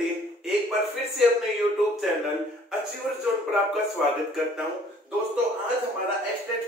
दिन एक बार फिर से अपने YouTube चैनल अचीवर जोन पर आपका स्वागत करता हूं। दोस्तों, आज हमारा STET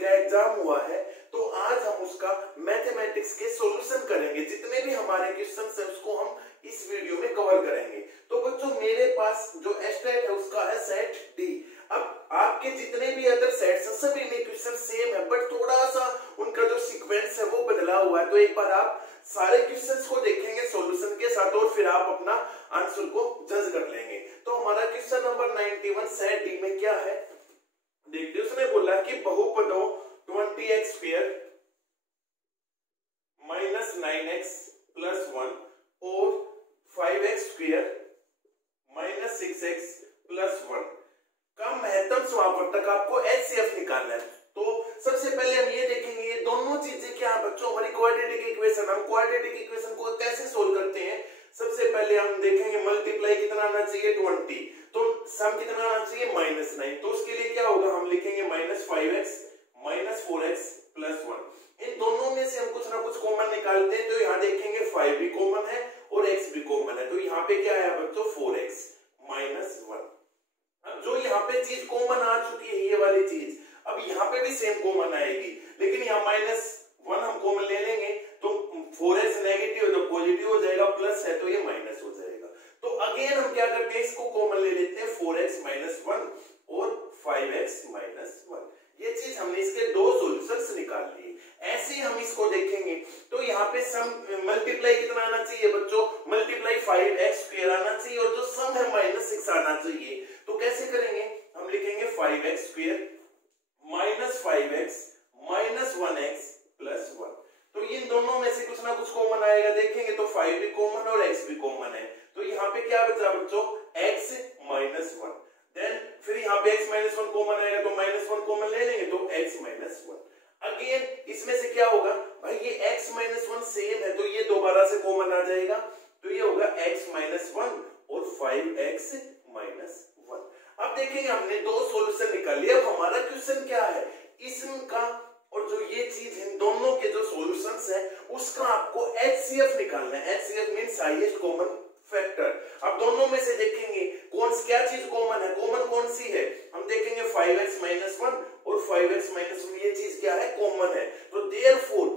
का एग्जाम हुआ है, तो आज हम उसका मैथमेटिक्स के सॉल्यूशन करेंगे। जितने भी हमारे क्वेश्चंस हैं उसको हम इस वीडियो में कवर करेंगे। तो बच्चों, मेरे पास जो STET है उसका है सेट डी। अब आपके जितने भी अदर सेट्स हैं सभी में क्वेश्चन सेम है, बट थोड़ा सा उनका जो सीक्वेंस है वो बदला हुआ है। तो एक बार आप सारे क्वेश्चंस को देखेंगे सॉल्यूशन के साथ और फिर आप अपना आंसर को जज कर लेंगे। तो हमारा क्वेश्चन नंबर 91 सेट डी में क्या है देखिए। उसने बोला कि बहुपदों 20x square minus 9x plus 1 और 5x square minus 6x plus 1 का महत्तम समापवर्तक आपको HCF निकालना है। तो सबसे पहले हम ये देखेंगे ये दोनों चीजें क्या है बच्चों, हमारी क्वाड्रेटिक इक्वेशन। हम क्वाड्रेटिक इक्वेशन को कैसे सोल्व करते हैं, सबसे पहले हम देखेंगे मल्टीप्लाई कितना आना चाहिए 20, तो सम कितना आना चाहिए -9। तो उसके लिए क्या होगा, हम लिखेंगे -5x माइनस 4x प्लस 1। इन दोनों में से हम कुछ ना कुछ कॉमन निकालते हैं। तो यहाँ देखेंगे 5 भी कॉमन है और x भी कॉमन है, तो यहाँ पे क्या है बच्चों 4x माइनस 1। अब जो यहाँ पे चीज कॉमन आ चुकी है ये वाली चीज, अब यहाँ पे भी सेम कॉमन आएगी, लेकिन यहाँ -1 हम कॉमन ले लेंगे तो 4x नेगेटिव है तो पॉजिटिव हो जाएगा, प्लस है तो ये माइनस हो जाएगा। तो अगेन हम क्या करते हैं, इसको कॉमन ले लेते हैं 4x माइनस 1 और 5x माइनस 1। ये चीज हमने इसके दो सॉल्यूशंस निकाल लिए। ऐसे ही हम इसको देखेंगे तो यहाँ पे सम मल्टीप्लाई कितना आना चाहिए बच्चों, मल्टीप्लाई 5x स्क्वायर आना चाहिए और जो सम है -6 आना चाहिए। तो कैसे करेंगे, हम लिखेंगे 5x square minus 5x minus 1x plus 1। तो इन दोनों में से कुछ ना कुछ कॉमन आएगा, देखेंगे तो 5 भी कॉमन और x भी कॉमन है। तो यहाँ पे क्या बचा बच्चों, x माइनस 1। देन फिर यहाँ पे x माइनस 1 कॉमन आएगा तो -1 कॉमन ले लेंगे तो x माइनस 1। अगेन इसमें से क्या होगा भाई, ये x माइनस 1 सेम है तो ये दोबारा से कॉमन आ जाएगा, तो ये होगा x माइनस 1 और 5x माइनस 1। अब देखेंगे हमने दो सॉल्यूशन निकाल लिए। अब हमारा क्वेश्चन क्या है, इसका और जो ये चीज इन दोनों के जो सॉल्यूशंस है उसका आपको HCF निकालना है। HCF means highest common factor. अब दोनों में से देखेंगे कौन क्या चीज कॉमन है, कॉमन कौन सी है, हम देखेंगे 5x माइनस 1 और 5x माइनस 1, ये चीज क्या है, कॉमन है। तो देयरफॉर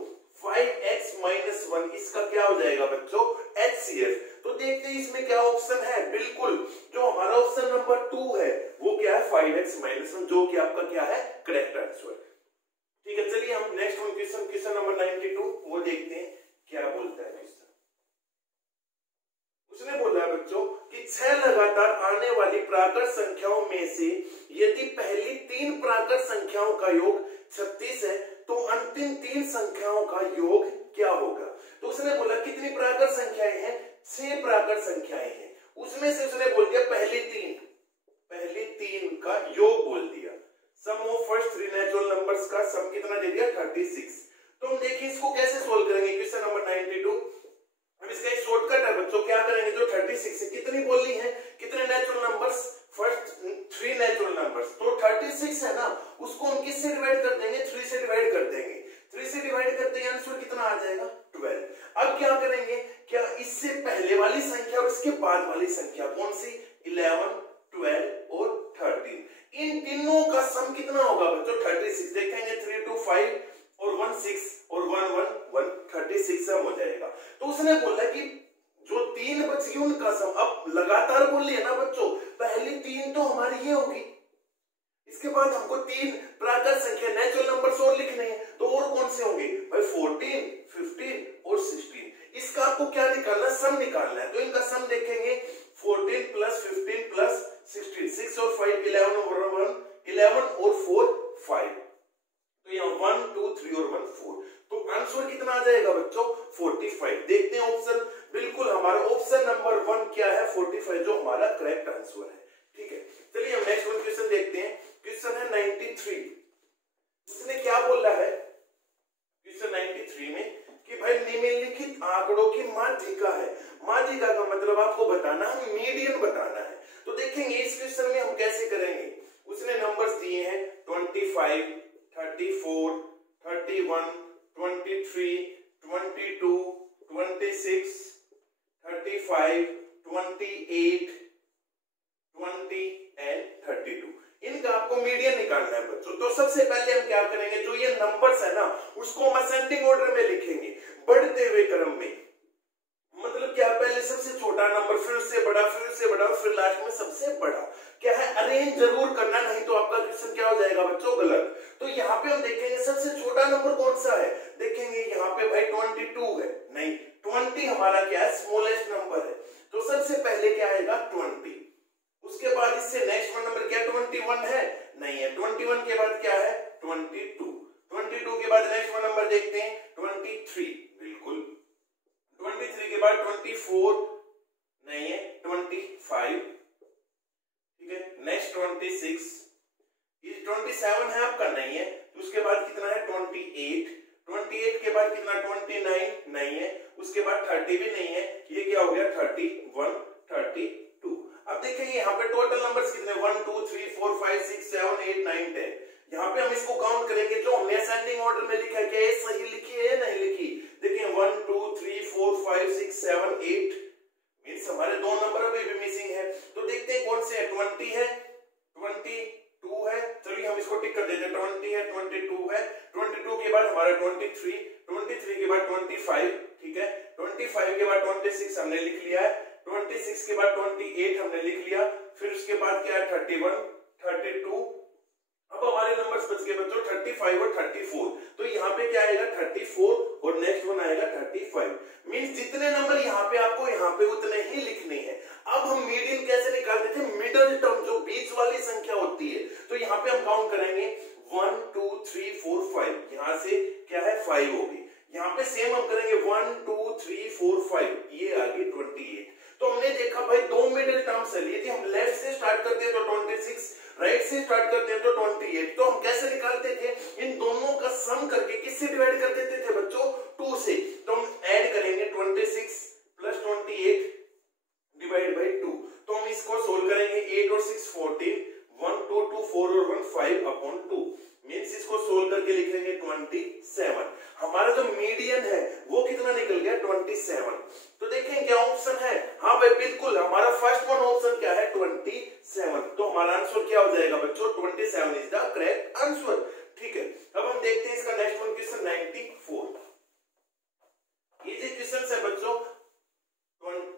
5x माइनस 1 इसका क्या हो जाएगा बच्चों, HCF। तो देखते हैं इसमें क्या ऑप्शन है। बिल्कुल जो हमारा ऑप्शन नंबर 2 है वो क्या है 5x माइनस 1, जो कि आपका क्या है करेक्ट आंसर। ठीक है, चलिए हम नेक्स्ट क्वेश्चन नंबर 92 वो देखते हैं क्या बोलता है क्वेश्चन। उसने बोला बच्चों कि 6 लगातार आने वाली प्राकृत संख्याओं में से यदि पहली 3 प्राकृत संख्याओं का योग 36 है तो अंतिम 3 संख्याओं का योग क्या होगा। तो उसने बोला कितनी प्राकृत संख्याएं हैं, 6 प्राकृत संख्याएं हैं। उसमें से उसने बोल दिया पहली 3 का योग बोल दिया। सम ऑफ फर्स्ट 3 नेचुरल नंबर्स का सम कितना दे दिया 36। तो हम देखिए इसको कैसे सोल्व करेंगे। क्वेश्चन नंबर 92, हम इसका एक शॉर्टकट है बच्चों। क्या करेंगे, जो 36 है कितनी बोली है, कितने natural numbers, first 3 natural numbers, तो 36 है ना, उसको हम किससे डिवाइड कर देंगे, 3 से डिवाइड कर देंगे। 3 से डिवाइड करते हैं आंसर कितना आ जाएगा 12। अब क्या करेंगे, क्या इससे पहले वाली संख्या और इसके बाद वाली संख्या कौन सी, 11, 12 और 13, इन तीनों का सम कितना होगा बच्चों 36। देखेंगे 3 2 5 और 1 6 और 1 1 1 36 सम हो जाएगा। तो उसने बोला कि जो 3 बची उनका सम, अब लगातार बोली है ना बच्चों, पहली 3 तो हमारी ये होगी, इसके बाद हमको 3 प्राकृत संख्या नेचुरल नंबर्स और लिखने हैं, तो और कौन से होंगे भाई 14 15 और 16। इसका आपको क्या निकालना है, सम निकालना है। तो इनका सम देखेंगे 14 प्लस 15 प्लस 16, 6 और 5 11 और 4 5, तो यहाँ 1 2 3 और 1 4, तो आंसर कितना आ जाएगा बच्चों 45। देखते हैं ऑप्शन, बिल्कुल हमारा ऑप्शन नंबर 1 क्या है 45, जो हमारा करेक्ट आंसर है। ठीक है, चलिए हम नेक्स्ट क्वेश्चन देखते हैं। क्वेश्चन है 93। उसने क्या बोला है क्वेश्चन 93 में कि भाई निम्नलिखित आंकड़ों की माध्यिका है। माध्यिका का मतलब आपको बताना है, मीडियन बताना है। तो देखेंगे इस क्वेश्चन में हम कैसे करेंगे। उसने नंबर्स दिए हैं 25 34 31 23 22 26 35 28, 20 एंड 32। इनका आपको मीडियन निकालना है बच्चों। तो सबसे पहले हम क्या करेंगे, जो ये नंबर्स है ना उसको हम असेंडिंग ऑर्डर में लिखेंगे, बढ़ते हुए क्रम में। मतलब क्या, पहले सबसे छोटा नंबर, फिर उससे बड़ा, फिर उससे बड़ा, फिर लास्ट में सबसे बड़ा। क्या है, अरेंज जरूर करना, नहीं तो आपका क्वेश्चन क्या हो जाएगा बच्चों, गलत। तो यहाँ पे हम देखेंगे सबसे छोटा नंबर कौन सा है, देखेंगे यहाँ पे भाई 22 है, नहीं 20 हमारा क्या है, स्मॉलेस्ट नंबर है। तो सबसे पहले क्या आएगा 20। उसके बाद इससे नेक्स्ट नंबर क्या 21 है, नहीं है। 21 के बाद क्या है 22। 22 के बाद नेक्स्ट नंबर देखते हैं 23, बिल्कुल। 23 के बाद 24 नहीं है, 25 ठीक है। नेक्स्ट 26, ये 27 है आपका, नहीं है। उसके बाद कितना है 28, 28 के बाद कितना 29 नहीं है। उसके बाद 30 भी नहीं है। ये क्या हो गया 31, 32। अब देखेंगे यहाँ पे टोटल नंबर्स कितने 1 2 3 4 5 6 7 8 9 10। यहाँ पे हम इसको काउंट करेंगे, जो हमने असेंडिंग ऑर्डर में लिखा है क्या ये सही लिखी है या नहीं लिखी। देखिए 1 2 3 4 5 6 7 8 मींस हमारे दो नंबर अभी भी मिसिंग है। तो देखते हैं कौन से है, 20 है, 22 है, चलिए हम इसको टिक कर देते हैं। 20 है, 22 है, 22 के बाद हमारा 23, 23 के बाद 25 ठीक है। 25 के बाद 26 हमने लिख लिया है, 26 के बाद 28 हमने लिख लिया, फिर उसके बाद क्या है 31, 32। अब हमारे नंबर्स बच गए बच्चों 35 और 34। तो यहाँ पे क्या आएगा 34 और नेक्स्ट वन आएगा 35। मींस जितने नंबर यहाँ पे आपको यहाँ पे उतने ही लिखने हैं। अब हम मीडियन कैसे निकालते थे, मिडिल टर्म जो बीच वाली संख्या होती है। तो यहाँ पे हम काउंट करेंगे 1 2 3 4 5, यहाँ से क्या है 5 होगी। यहाँ पे सेम हम करेंगे 1 2 3 4 5, ये आ गई 28। तो हमने देखा भाई दो मिडिल टर्म्स है, यदि हम लेफ्ट से स्टार्ट करते हैं तो 26, राइट से स्टार्ट करते हैं तो 28। तो हम कैसे निकालते थे, इन दोनों का सम करके किससे डिवाइड कर देते थे बच्चों 2 से। तो हम ऐड करेंगे 26 प्लस 28 डिवाइड बाई 2। तो हम इसको सोल्व करेंगे 8 और 6 14, 1 2 2 4 और 1 5 अपॉन 2 मींस इसको सोल्व करके लिखेंगे 27। हमारा जो मीडियन है वो कितना निकल गया 27। तो देखें क्या ऑप्शन है, हाँ भाई बिल्कुल हमारा फर्स्ट वन ऑप्शन क्या है 27। तो हमारा आंसर क्या हो जाएगा बच्चों 27 इज द करेक्ट आंसर। ठीक है, अब हम देखते हैं इसका next one question 94। Easy question है बच्चों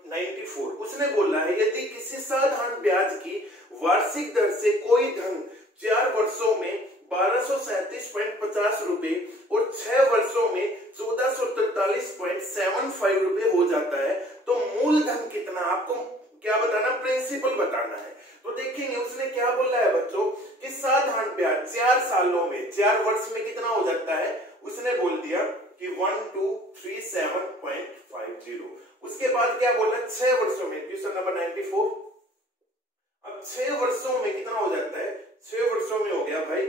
94। उसने बोला है यदि किसी साधारण ब्याज की वार्षिक दर से कोई धन 4 वर्षों में 1237.50 रुपए और 6 वर्षों में 1443.75 रुपए हो जाता है, तो मूलधन कितना आपको क्या बताना, प्रिंसिपल बताना है। तो देखेंगे उसने क्या बोला है बच्चों कि साधारण ब्याज 4 सालों में 4 वर्ष में कितना हो जाता है, उसने बोल दिया कि 1237.50। उसके बाद क्या बोला 6 वर्षों में, क्वेश्चन नंबर 94। अब 6 वर्षों में कितना हो जाता है, 6 वर्षों में हो गया भाई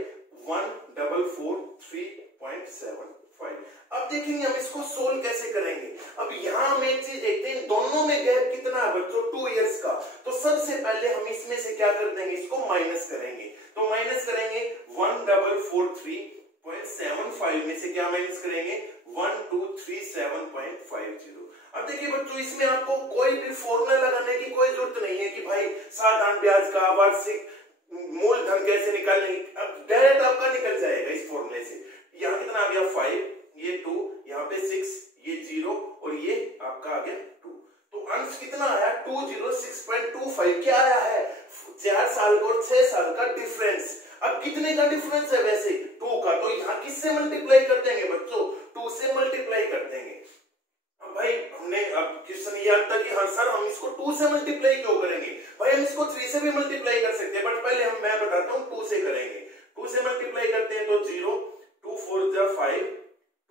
1443.75। अब देखेंगे हम इसको सोल्व कैसे करेंगे। अब यहां हम एक चीज देखते हैं, दोनों में गैप कितना है बच्चों 2 इयर्स का। तो सबसे पहले हम इसमें से क्या कर देंगे, इसको माइनस करेंगे। तो माइनस करेंगे 1443.75 में से क्या माइनस करेंगे 1237.50। अब देखिए बच्चों इसमें आपको कोई भी फॉर्मूला लगाने की कोई जरूरत नहीं है कि भाई साधारण ब्याज का वार्षिक मूलधन कैसे निकालेंगे। अब डायरेक्ट आपका निकल जाएगा इस फॉर्मूले से। यहाँ कितना आ गया 5, ये 2, यहाँ पे 6, ये 0 और ये आपका आ गया 2। तो अंश कितना आया 206.25। क्या आया है 4 साल और 6 साल का डिफरेंस। अब कितने का डिफरेंस है वैसे 2 का, तो यहाँ किससे मल्टीप्लाई कर देंगे बच्चों 2 से मल्टीप्लाई कर देंगे। अब भाई हमने अब क्वेश्चन याद था कि हाँ सर हम इसको 2 से मल्टीप्लाई क्यों करेंगे, भाई हम इसको 3 से भी मल्टीप्लाई कर सकते हैं, बट पहले मैं बताता हूँ 2 से करेंगे। 2 से मल्टीप्लाई करते हैं तो 0, 2 4 जा 5,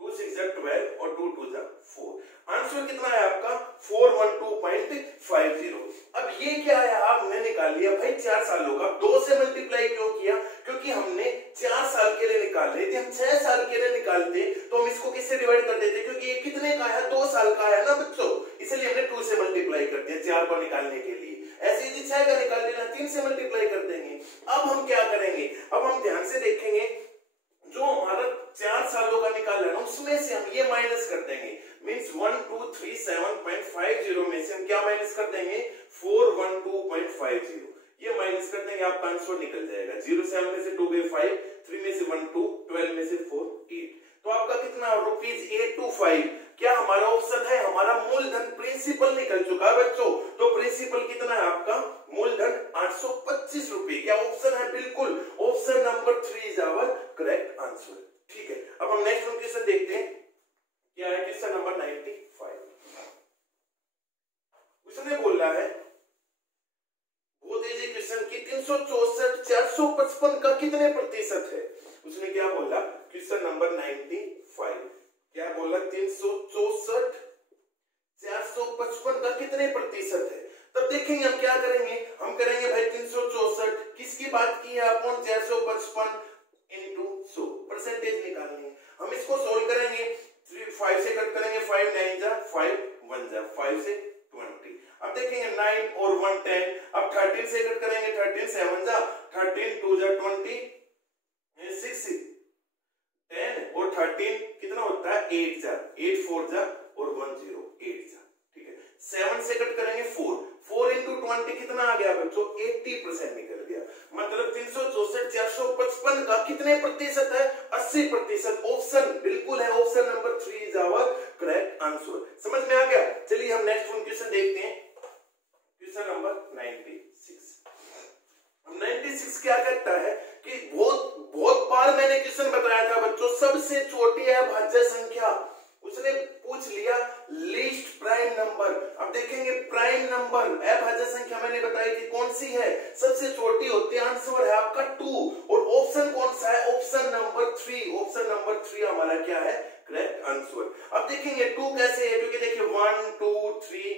2 6 जा 12 और 2 2 जा 4। आंसर कितना है आपका 412.50। अब ये क्या है आपने निकाल लिया भाई 4 सालों का। 2 से मल्टीप्लाई क्यों किया, क्योंकि हमने 4 साल के लिए निकाल रहे थे। हम 6 साल के लिए निकालते तो हम इसको किससे डिवाइड कर देते, क्योंकि ये कितने का है 2 साल का है ना बच्चों, इसलिए हमने 2 से मल्टीप्लाई कर दिया 4 को निकालने के लिए। ऐसे यदि 6 का निकाल देना 3 से मल्टीप्लाई कर देंगे। अब हम क्या करेंगे, अब हम ध्यान से देखेंगे जो हमारा 4 सालों का निकाला ना उसमें से हम ये माइनस कर देंगे। मींस 1237.50 में से हम क्या माइनस कर देंगे 412.50, ये माइनस कर देंगे, आपका आंसर निकल जाएगा। 0 से में से 2 गए 5, 3 में से 1 2, 12 में से 4 8, तो आपका कितना ₹825। क्या हमारा ऑप्शन है, हमारा मूलधन प्रिंसिपल निकल चुका है बच्चों। तो प्रिंसिपल कितना है आपका, मूलधन 825 रुपए। क्या ऑप्शन है, बिल्कुल option number 3 is our correct answer. ठीक है, अब हम नेक्स्ट क्वेश्चन देखते हैं, क्या है क्वेश्चन नंबर 95। उसने बोला है बहुत इजी क्वेश्चन की 364 455 का कितने प्रतिशत है। उसने क्या बोला, क्वेश्चन नंबर 95 क्या बोला, 364 455 का कितने प्रतिशत है। तब देखेंगे हम क्या करेंगे, हम करेंगे भाई 364 किसकी बात की है अपन, 455 इंटू 100 परसेंटेज निकालनी है। हम इसको सोल्व करेंगे, 5 से कट करेंगे, 5 9 जा 5 1 जा 5 से 20। अब देखेंगे 9 और 1 10, अब 13 से कट करेंगे, 13 7 जा 13 2 जा 20 6 10 और 13 कितना होता है 8 जा 8 4 जा और 1 0 8 जा। ठीक है, 7 से कट करेंगे 4 4 इंटू 20 कितना आ गया बच्चों, 80% निकल गया। मतलब 364 455 का कितने प्रतिशत है, 80%। ऑप्शन बिल्कुल है, option number 3 is our correct answer. समझ में आ गया। चलिए हम नेक्स्ट क्वेश्चन देखते हैं, क्वेश्चन नंबर 96। 96 क्या कहता है कि बहुत बार मैंने क्वेश्चन बताया था बच्चों, सबसे छोटी अभाज्य संख्या। उसने पूछ लिया लीस्ट प्राइम नंबर। अब देखेंगे प्राइम नंबर अभाज्य संख्या मैंने बताई थी कौन सी है, सबसे छोटी होती है, आंसर है आपका 2। और ऑप्शन कौन सा है, ऑप्शन नंबर 3। ऑप्शन नंबर 3 हमारा क्या है, करेक्ट आंसर। अब देखेंगे 2 कैसे है, क्योंकि देखिए 1 2 3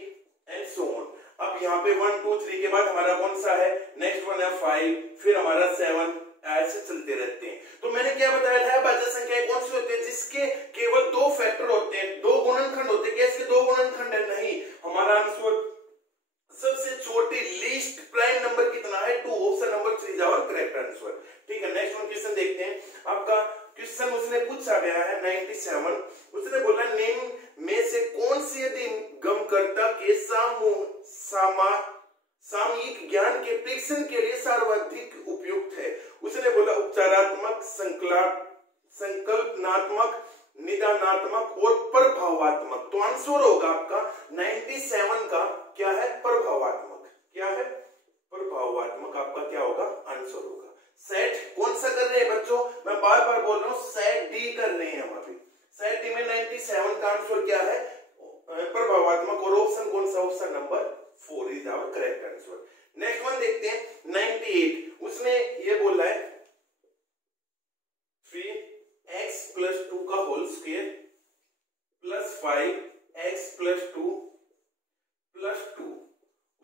एंड सो ऑन। अब यहाँ पे 1 2 3 के बाद हमारा कौन सा है, नेक्स्ट वन है 5, फिर हमारा 7, ऐसे चलते रहते हैं। तो मैंने क्या बताया था, अभाज्य संख्या कौन सी होती है, जिसके केवल 2 फैक्टर होते हैं, 2 गुणनखंड होते हैं। कैसे 2 गुणनखंड है, नहीं, हमारा आंसर सबसे छोटी लीस्ट प्राइम नंबर कितना है 2। Option number 3 is our correct answer. ठीक है, नेक्स्ट वन क्वेश्चन देखते हैं। आपका क्वेश्चन उसने पूछा गया है 97। उसने बोला निम्न में से कौन सी यदि गमकर्ता के सामयिक ज्ञान के परीक्षण के लिए सर्वाधिक उपयुक्त है। उसने बोला उपचारात्मक, संकल्पनात्मक, निदानात्मक और प्रभावात्मक। तो आंसर होगा आपका 97 का क्या है, प्रभावात्मक। क्या है, प्रभावात्मक आपका क्या होगा, आंसर होगा। सेट कौन सा कर रहे हैं बच्चों, मैं बार बार बोल रहा हूं, सेट डी कर रहे हैं हम अभी। सेट डी में 97 का आंसर क्या है, प्रभावात्मक। और ऑप्शन कौन सा, option number 4 is our correct answer. Next one देखते हैं 98। उसने ये बोला है 3x + 2 का होल स्क्वायर प्लस 5x + 2 + 2।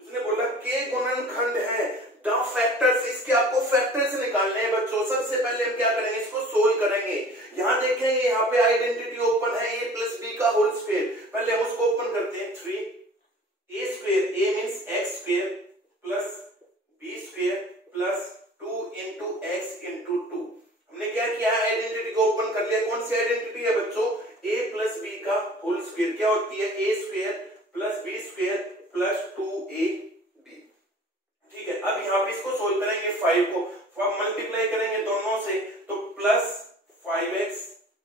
उसने बोला के गुणनखंड है, द फैक्टर्स। इसके आपको फैक्टर्स निकालने हैं बच्चों। सबसे पहले हम क्या करेंगे, इसको सोल्व करेंगे। यहां देखेंगे, यहाँ पे आइडेंटिटी ओपन है, a + b का होल स्क्वायर। पहले हम उसको ओपन करते हैं, 3a², a means x² plus b² plus 2 × x × 2। हमने क्या किया है, आइडेंटिटी को ओपन कर लिया। कौन सी आइडेंटिटी है बच्चों, a + b का होल स्क्वायर क्या होती है, a² plus b² plus 2ab। ठीक है, अब यहाँ पे इसको सोल्व करेंगे, 5 को मल्टीप्लाई करेंगे दोनों से, तो प्लस 5x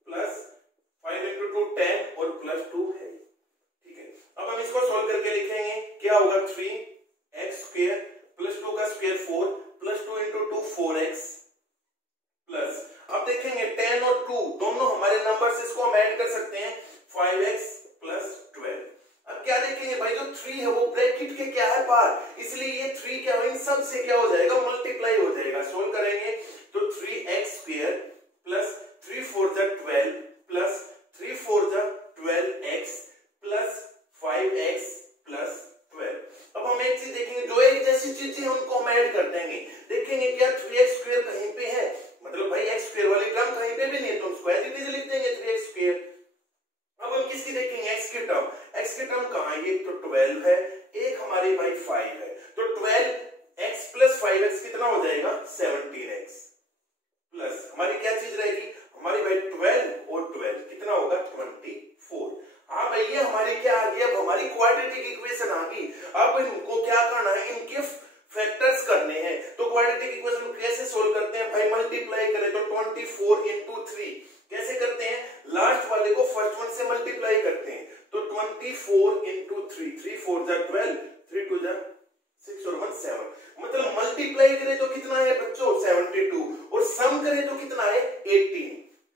प्लस 5 × 2 10 और प्लस 2 है। ठीक है, अब हम इसको सोल्व करके लिखेंगे, क्या होगा 3x² प्लस 2 का स्क्वायर 4 प्लस 2 × 2 4x प्लस, अब देखेंगे 10 और 2 दोनों हमारे नंबर्स, इसको हम ऐड कर सकते हैं, 5x प्लस 12। अब क्या देखेंगे भाई, जो 3 है वो ब्रैकेट के क्या है, बाहर, इसलिए ये 3 क्या है, इन सब से क्या हो जाएगा, मल्टीप्लाई हो जाएगा। सोल्व करेंगे तो 3x² प्लस 3 4 जा 12 प्लस 3 4 जा 12x प्लस 5x प्लस 12। अब हम एक चीज देखेंगे, जो एक जैसी चीजें उनको हम ऐड कर देंगे। देखेंगे क्या 3x² कहीं पे है, मतलब भाई x² वाली टर्म कहीं पे भी नहीं है, तो उसको एज इट इज लिख देंगे 3x²। अब हम किसकी देखेंगे, x की टर्म। x की टर्म कहां है, एक तो 12 है, एक हमारी भाई 5 है, तो 12x प्लस 5x कितना हो जाएगा, 17x प्लस हमारी क्या चीज रहेगी, हमारी भाई 12 और 12 कितना होगा, 24। हाँ भाई, ये ये हमारी क्या आ गई, अब हमारी क्वाड्रेटिक इक्वेशन आ गई। अब इनको क्या करना है, इनके फैक्टर्स करने हैं। तो क्वाड्रेटिक इक्वेशन कैसे सोल्व करते हैं भाई, मल्टीप्लाई करें तो 24 into 3 कैसे करते हैं, लास्ट वाले को फर्स्ट वन से मल्टीप्लाई करते हैं। तो 24 into 3, 3 4 जा 12, 3 2 जा 6 और 1 7, मतलब मल्टीप्लाई करें तो कितना है बच्चों 72, और सम करें तो कितना है 18,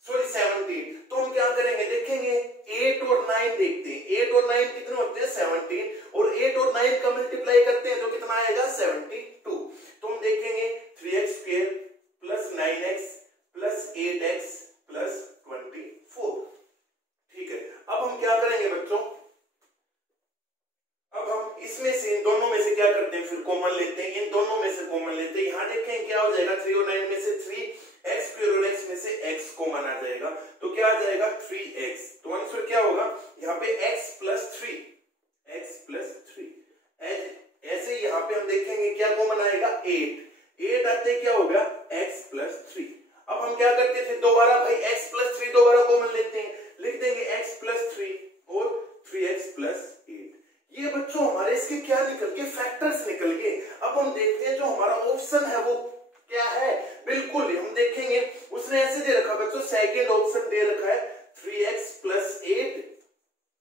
सॉरी 17। तो हम क्या करेंगे, देखेंगे 8 और 9 देखते हैं, 8 और 9 कितने होते हैं 17, और 8 और 9 का मल्टीप्लाई करते हैं तो कितना आएगा 72। तो हम देखेंगे 3x square plus 9x plus 8x plus 24, ठीक है। अब हम क्या करेंगे बच्चों, अब हम इसमें से इन दोनों में से क्या करते हैं, फिर कॉमन लेते हैं, इन दोनों में से कॉमन लेते हैं। यहां देखें क्या हो जाएगा, 3 और 9 में से 3, x स्क्वायर और x में से x कॉमन आ जाएगा, तो क्या आ जाएगा 3x। तो आंसर क्या होगा यहाँ पे x प्लस 3, x प्लस 3। ऐसे यहाँ पे हम देखेंगे क्या कॉमन आएगा 8 आते क्या होगा x प्लस 3। अब हम क्या करते थे, दोबारा भाई x प्लस 3 दोबारा कॉमन लेते हैं, लिख देंगे x प्लस 3 और 3x प्लस 8। ये बच्चों हमारे इसके क्या निकल के, फैक्टर्स निकल गए। अब हम देखते हैं जो हमारा ऑप्शन है वो क्या है, बिल्कुल हम देखेंगे उसने ऐसे दे रखा बच्चों, सेकंड ऑप्शन दे रखा है 3x प्लस 8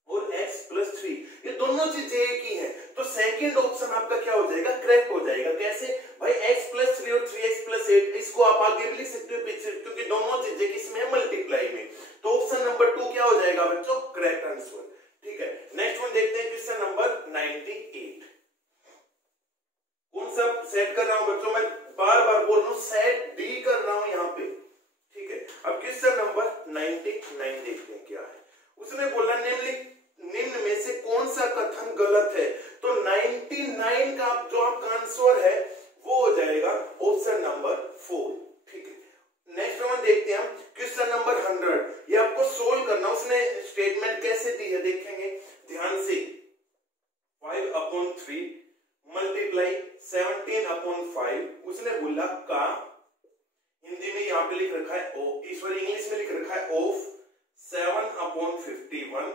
और x प्लस 3, ये दोनों चीजें एक ही हैं, तो सेकंड ऑप्शन आपका क्या हो जाएगा, करेक्ट हो जाएगा। कैसे भाई, x प्लस 3 और 3x प्लस 8, इसको आप आगे भी लिख सकते हो पीछे, क्योंकि दोनों चीजें किसमें है, मल्टीप्लाई में। तो ऑप्शन नंबर 2 क्या हो जाएगा बच्चों, करेक्ट आंसर, ठीक है। नेक्स्ट वन देखते हैं क्वेश्चन नंबर 98। कौन सा सेट कर रहा हूं बच्चों, मैं बार बार बोल रहा हूं, सेट डी कर रहा हूं यहाँ पे, ठीक है। अब क्वेश्चन नंबर 99 देखते हैं क्या है। उसने बोला निम्न में से कौन सा कथन गलत है, तो 99 का जो आपका आंसर है वो हो जाएगा ऑप्शन नंबर 4, ठीक है। नेक्स्ट वन देखते हैं हम क्वेश्चन नंबर 100। ये आपको सोल्व करना, उसने स्टेटमेंट कैसे दी है देखेंगे ध्यान से। 5/3 मल्टीप्लाई 17/5, उसने बोला का, हिंदी में यहाँ पे लिख रखा है ओ, ईश्वर इंग्लिश में लिख रखा है ऑफ 7/51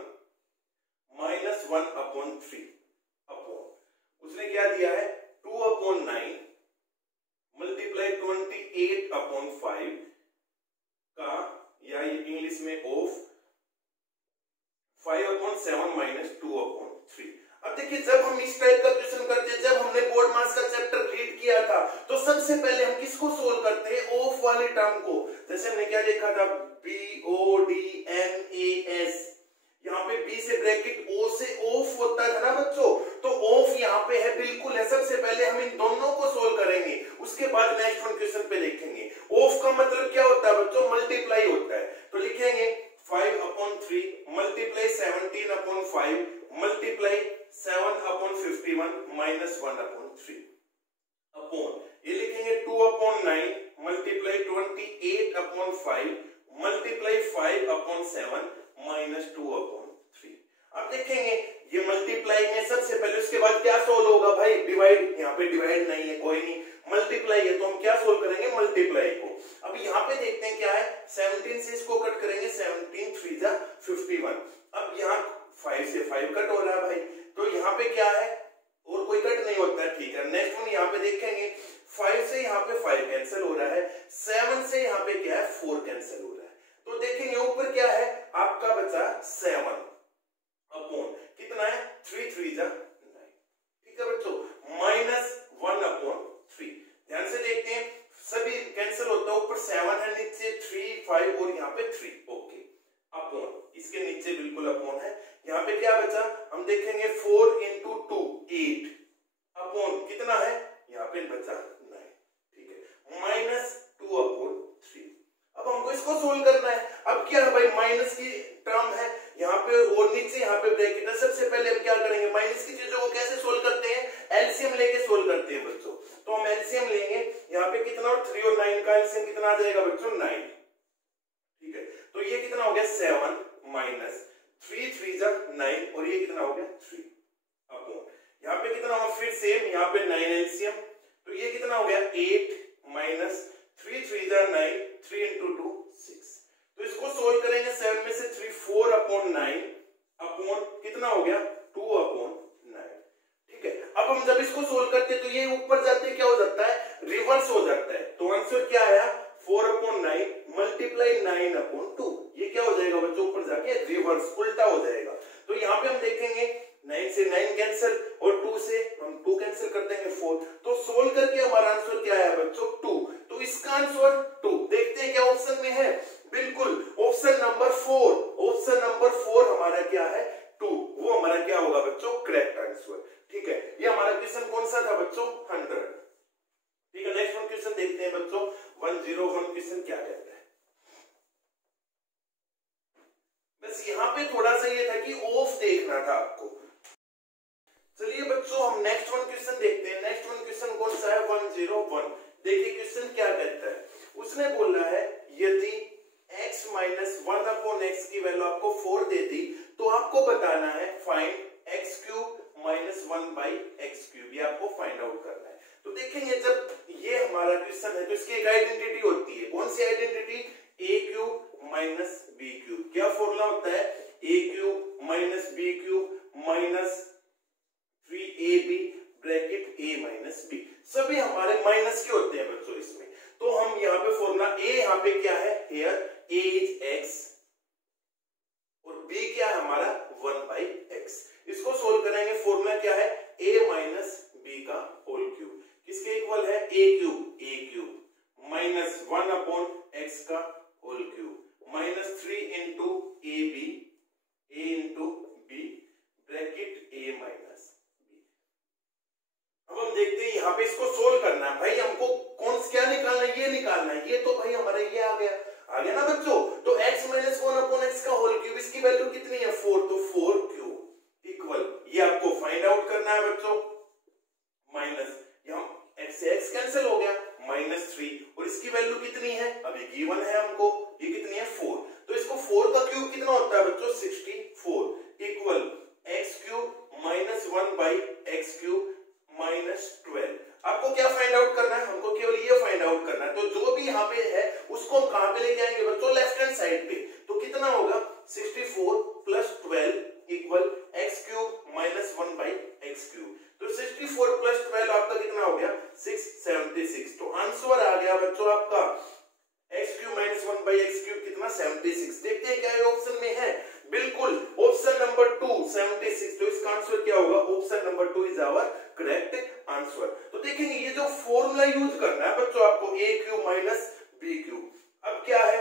माइनस 1/3 अपॉन, उसने क्या दिया है 2/9 मल्टीप्लाई 28/5 का, या इंग्लिश में ऑफ 5/7 माइनस 2/3। अब देखिए जब हम इस टाइप का क्वेश्चन करते हैं, जब हमने बोर्ड मास का चैप्टर रीड किया था, तो सबसे पहले हम किसको सोल्व करते हैं, ऑफ वाले टर्म को। जैसे हमने क्या देखा था, BODMAS, यहाँ पे B से ब्रैकेट O से ऑफ होता था ना बच्चों, तो ऑफ यहाँ पे है, बिल्कुल है। सबसे पहले हम इन दोनों को सोल्व करेंगे, उसके बाद नेक्स्ट वन क्वेश्चन पे देखेंगे। ऑफ का मतलब क्या होता है बच्चों, मल्टीप्लाई होता है। तो लिखेंगे 5/3 मल्टीप्लाई 17/5 मल्टीप्लाई 7/51 माइनस 1/3 अपॉन, ये लिखेंगे 2/9 मल्टीप्लाई 28/5 मल्टीप्लाई 5/7 माइनस 2/3। अब देखेंगे ये मल्टीप्लाई में सबसे पहले, उसके बाद क्या सोल्व होगा भाई, डिवाइड, यहाँ पे डिवाइड नहीं है, कोई नहीं, मल्टीप्लाई है, तो हम क्या सोल्व करेंगे मल्टीप्लाई को। अब यहाँ पे देखते हैं क्या है, 17 से इसको कट करेंगे, 17 3 जा 51। अब यहाँ 5 से 5 कट हो रहा है भाई, तो यहाँ पे क्या है, और कोई कट नहीं होता है, ठीक है। नेक्स्ट वन यहाँ पे देखेंगे, 5 से यहाँ पे 5 कैंसिल हो रहा है, 7 से यहाँ पे क्या है 4 कैंसिल हो रहा है, तो देखेंगे ऊपर क्या है आपका बचा 7 अपॉन कितना है 3 3 जा 9, ठीक है बच्चों, माइनस 1/3। ध्यान से देखते हैं, सभी कैंसिल होता है, ऊपर 7 है, नीचे 3 5 और यहाँ पे 3, ओके, अपॉन, इसके नीचे बिल्कुल अपॉन है। यहाँ पे क्या बचा, हम देखेंगे 4 into 2 8 अपॉन कितना है, यहाँ पे बचा 9, ठीक है, माइनस 2/3। अब हमको इसको सोल्व करना है। अब क्या है भाई, माइनस की टर्म है यहाँ पे और नीचे यहाँ पे ब्रैकेट है। सबसे पहले हम क्या करेंगे, माइनस की चीजों को कैसे सोल्व करते हैं, एलसीएम लेके सोल्व करते हैं बच्चों। तो हम एलसीएम लेंगे, यहाँ पे कितना, 3 और 9 का एलसीएम कितना आ जाएगा बच्चों 9, ठीक है। तो ये कितना हो गया 7 माइनस 3 3 जा 9 और ये कितना हो गया 3 अपॉन, यहाँ पे कितना होगा फिर सेम, यहाँ पे 9 एलसीएम, तो ये कितना हो गया 8 माइनस 3 3 जा 9 3 into 2 6। तो इसको सोल्व करेंगे, 7 में से 3 4/9 अपॉन कितना कितना हो गया 2/9। ठीक है, अब हम जब इसको सोल्व करते हैं तो ये ऊपर जाते क्या हो जाता है, रिवर्स हो जाता है। तो आंसर क्या आया 4/9 मल्टीप्लाई 9/2। ये क्या हो जाएगा बच्चों, ऊपर जाके रिवर्स उल्टा हो जाएगा। तो यहाँ पे हम देखेंगे 9 से 9 कैंसिल और 2 से हम 2 कैंसिल कर देंगे 4। तो सोल्व करके हमारा आंसर क्या आया बच्चों 2। तो इसका आंसर 2। देखते हैं क्या ऑप्शन में है, बिल्कुल ऑप्शन नंबर 4। ऑप्शन नंबर 4 हमारा क्या है 2, वो हमारा क्या होगा बच्चों करेक्ट आंसर। ठीक है, ये हमारा क्वेश्चन कौन सा था बच्चों 100। ठीक है, नेक्स्ट वन क्वेश्चन देखते हैं बच्चों 101 क्वेश्चन क्या कहता है। बस यहाँ पे थोड़ा सा ये था कि ऑफ देखना था आपको। चलिए बच्चों हम नेक्स्ट वन क्वेश्चन देखते हैं। नेक्स्ट वन क्वेश्चन कौन सा है 101। देखिए क्वेश्चन क्या कहता है, उसने बोला है यदि x - 1/x की वैल्यू आपको 4 दे दी तो आपको बताना है फाइंड x³ - 1/x³। ये आपको फाइंड आउट करना है। तो देखेंगे जब ये हमारा क्वेश्चन है तो इसकी एक आइडेंटिटी होती है। कौन सी आइडेंटिटी, a³ - b³। क्या फॉर्मूला होता है, a³ - b³ - 3ab bracket a - b। सभी हमारे माइनस के होते हैं बच्चों इसमें। तो हम यहाँ पे फॉर्मूला a यहाँ पे क्या है, here a is x और b क्या है हमारा 1/x। इसको सोल्व करेंगे, फॉर्मूला क्या है a - b का होल क्यूब। किसके इक्वल है, a³ माइनस 1/x का whole cube minus 3 into ab a into b bracket a - b। अब हम देखते हैं यहाँ पे इसको सोल्व करना है। भाई हमको कौन सा क्या निकालना है, ये निकालना है। ये तो भाई हमारा ये आ गया ना बच्चों। तो x - 1/x का होल क्यूब, इसकी वैल्यू कितनी है 4, तो 4³ इक्वल, ये आपको फाइंड आउट करना है बच्चों माइनस, यहाँ x से x कैंसिल हो गया -3 और इसकी वैल्यू कितनी है, अभी गिवन है हमको, ये कितनी है 4। तो इसको 4 का क्यूब कितना होता है बच्चों 64 इक्वल x³ - 1/x³ -12। आपको क्या फाइंड आउट करना है, हमको केवल ये फाइंड आउट करना है। तो जो भी यहाँ पे है उसको हम कहां पे लेके आएंगे बच्चों, लेफ्ट हैंड साइड पे। तो कितना होगा 64 + 12 इक्वल x³ - 1/x³। तो 64 + 12 आपका कितना हो गया 676। तो आंसर आ गया बच्चों आपका x³ - 1/x³ कितना 76। देखते हैं क्या ये ऑप्शन में है, बिल्कुल ऑप्शन नंबर 2 76। तो इसका आंसर क्या होगा, option number 2 is our correct answer. तो देखेंगे ये जो फॉर्मूला यूज करना है बच्चों आपको a³ - b³। अब क्या है,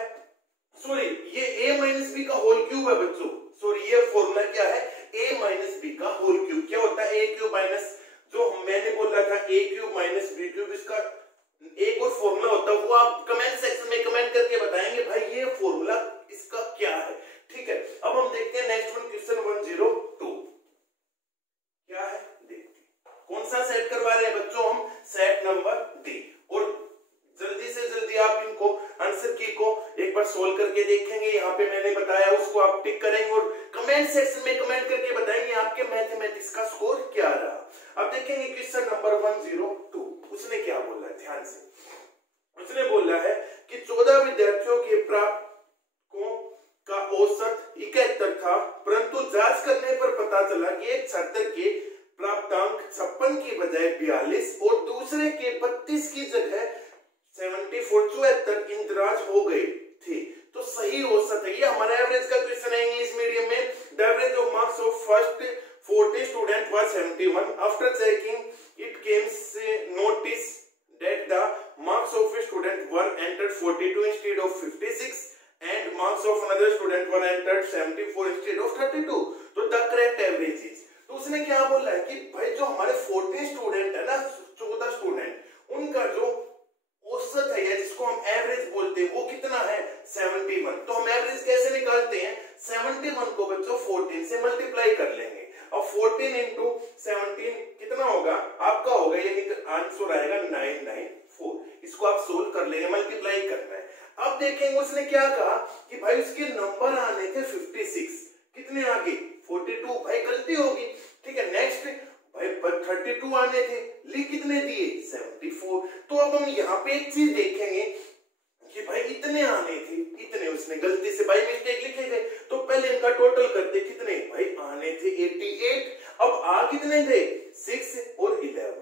सॉरी ये a - b का होल क्यूब है बच्चों। सॉरी ये फॉर्मूला क्या है a - b का होल क्यूब। क्या होता है a³ जो मैंने बोला था a³ - b³, इसका एक और फॉर्मूला होता है, वो आप कमेंट सेक्शन में कमेंट करके बताएंगे भाई ये फॉर्मूला इसका क्या है। ठीक है, अब हम देखते हैं नेक्स्ट वन क्वेश्चन 102 क्या है। देखते हैं कौन सा सेट करवा रहे हैं बच्चों, हम सेट नंबर डी। और जल्दी से जल्दी आप इनको आंसर की को एक बार सोल्व करके देखेंगे। यहाँ पे मैंने बताया उसको आप टिक करेंगे और कमेंट सेक्शन में कमेंट करके बताएंगे आपके मैथमेटिक्स का स्कोर क्या रहा। अब देखेंगे क्वेश्चन नंबर 102 उसने क्या बोला है, ध्यान से। उसने बोला है कि 14 विद्यार्थियों के प्राप्तों का औसत 71 था, परंतु जांच करने पर पता चला कि एक छात्र के प्राप्तांक 56 की बजाय 42 और दूसरे के 32 की जगह 74 इंदराज हो गए थे। तो सही औसत है, ये हमारा एवरेज का क्वेश्चन है इंग्लिश मीडियम में। The average of marks of first 40 student was 71। After checking it came notice that the marks of a student were entered 42 instead of 56 and marks of another student were entered 74 instead of 32. तो the correct average is, तो उसने क्या बोला है कि भाई जो हमारे 40 स्टूडेंट है ना, 14 स्टूडेंट, उनका जो औसत है या जिसको हम एवरेज बोलते हैं वो कितना है 71। तो हम एवरेज कैसे निकालते हैं, 71 को बच्चों 14 से मल्टीप्लाई कर लेंगे। अब 14 into 17 कितना होगा आपका, होगा ये आंसर आएगा 994। इसको आप सोल्व कर लेंगे, मल्टीप्लाई करना है। अब देखेंगे उसने क्या कहा कि भाई उसके नंबर आने थे 56, कितने आगे 42, भाई गलती होगी। ठीक है, नेक्स्ट भाई 32 आने थे, ली कितने दिए 74। तो अब हम यहाँ पे एक चीज देखेंगे, कि भाई इतने आने थे, इतने उसने गलती से बाई मिस्टेक लिखे गए, तो पहले इनका टोटल करते, कितने भाई आने थे 88, अब आ कितने थे 6 और 11,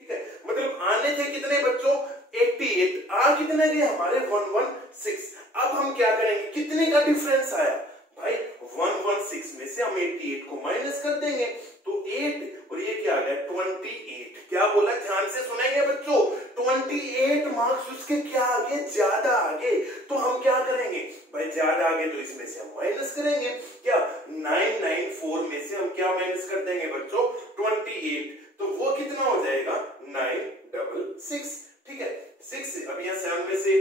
ठीक है, मतलब आने थे कितने बच्चों 88, आ कितने थे हमारे 116। अब हम क्या करेंगे, कितने का डिफरेंस आया भाई 116 में से हम 88 को माइनस कर देंगे, तो 8 और ये क्या आ गया 28। क्या बोला, ध्यान से सुनेंगे बच्चों, 28 मार्क्स उसके क्या आगे, ज्यादा आगे, तो हम क्या करेंगे भाई, ज्यादा आगे तो इसमें से हम माइनस करेंगे, क्या 994 में से हम क्या माइनस कर देंगे बच्चों 28, तो वो कितना हो जाएगा 966, ठीक है 6, अब यहाँ 7 में से,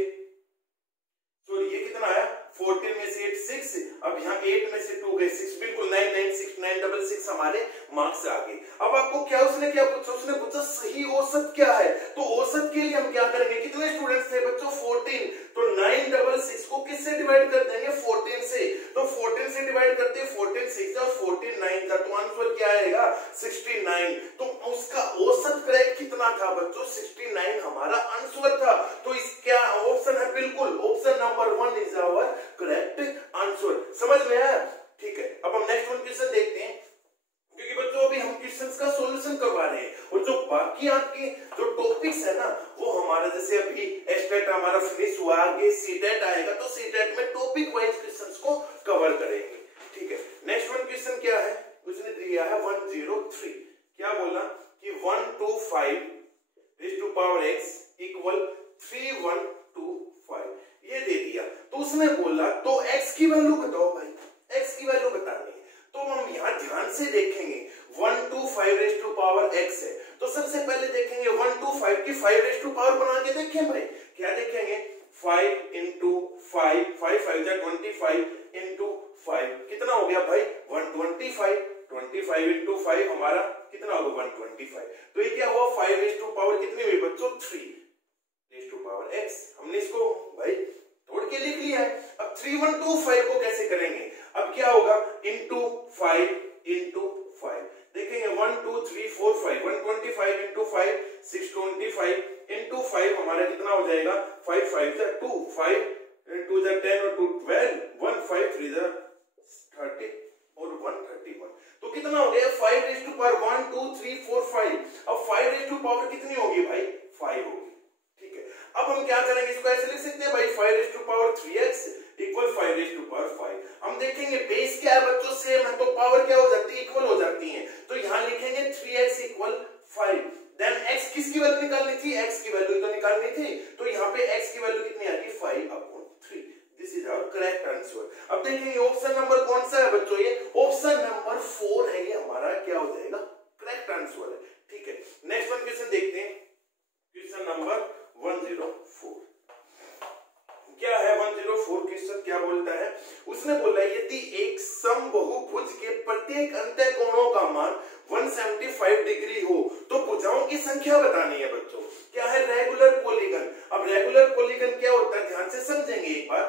तो ये कितना आया 14 में से 8 6, अब यहाँ 8 में से 2 गए 6, बिल्कुल 966 हमारे मार्क्स आ गए। अब आपको क्या उसने क्या पूछा, उसने पूछा सही औसत क्या है, तो औसत के लिए हम क्या करेंगे, कितने स्टूडेंट्स थे बच्चों 14, तो 966 को किससे डिवाइड कर देंगे 14 से, तो 14 से डिवाइड करते हैं, 14 6 और 14 9 था, तो आंसर क्या आएगा 69, तो उसका औसत करेक्ट कितना था बच्चों 69 हमारा आंसर था, तो इसका ऑप्शन है बिल्कुल option number 1 is our correct answer. समझ में आया, ठीक है। अब हम नेक्स्ट वन क्वेश्चन देखते हैं, क्योंकि बच्चों अभी हम क्वेश्चंस का सॉल्यूशन करवा रहे हैं, और जो बाकी आपके जो टॉपिक्स है ना, वो हमारा जैसे अभी एस्टेट हमारा फिनिश हुआ, आगे सीटेट आएगा, तो सीटेट में टॉपिक वाइज क्वेश्चंस को कवर करेंगे, ठीक है। नेक्स्ट वन क्वेश्चन क्या है, उसने दिया है 103, क्या बोला कि 125 raised to power x equal 3125, ये दे दिया, तो उसने बोला तो x की वैल्यू बताओ भाई, x की वैल्यू बतानी है, तो हम यहाँ ध्यान से देखेंगे 125 raised to power x है, तो सबसे पहले देखेंगे 125 की 5 raised to power बना के देखें भाई, क्या देखेंगे 5 into 5, 5 5 जा 25 into 5 कितना हो गया भाई 125, 25 into 5 हमारा कितना होगा 125, तो ये क्या हुआ 5 raised to power कितनी हुई बच्चों 3 raised to power x, हमने इसको भाई तोड़ के लिख लिया है। अब 3125 को कैसे करेंगे, अब क्या होगा into 5 into 5, देखेंगे 1 2 3 4 5, 125 into 5 625 into 5 हमारा कितना हो जाएगा 5 5 जा 2, 5 2 जा 10 और 2 12, 1 5 3 जा 30 और 131, तो कितना हो गया 5 raised to power 1 2 3 4 5, अब 5 raised to power कितनी होगी भाई 5 होगी, ठीक है। अब हम क्या करेंगे, इसको ऐसे लिख सकते हैं भाई 5 raised to power 3x equal 5 raised to power 5, हम देखेंगे बेस क्या है बच्चों सेम है, तो पावर क्या हो जाती है इक्वल हो जाती है, तो यहाँ लिखेंगे 3x इक्वल 5, देन x किसकी वैल्यू निकालनी थी, x की वैल्यू तो निकालनी थी, तो यहाँ पे x की वैल्यू कितनी आ गई 5/3, this is our correct answer. अब देखेंगे ऑप्शन नंबर कौन सा है बच्चों, ये ऑप्शन नंबर 4 है, ये हमारा क्या हो जाएगा करेक्ट आंसर है, ठीक है। नेक्स्ट वन क्वेश्चन देखते हैं, क्वेश्चन नंबर 104, क्या है 104 क्वेश्चन क्या बोलता है, उसने बोला यदि एक समबहुभुज के प्रत्येक अंतःकोणों का मान 175 डिग्री हो तो भुजाओं की संख्या बतानी है बच्चों, क्या है रेगुलर पॉलीगन। अब रेगुलर पॉलीगन क्या होता है ध्यान से समझेंगे एक बार,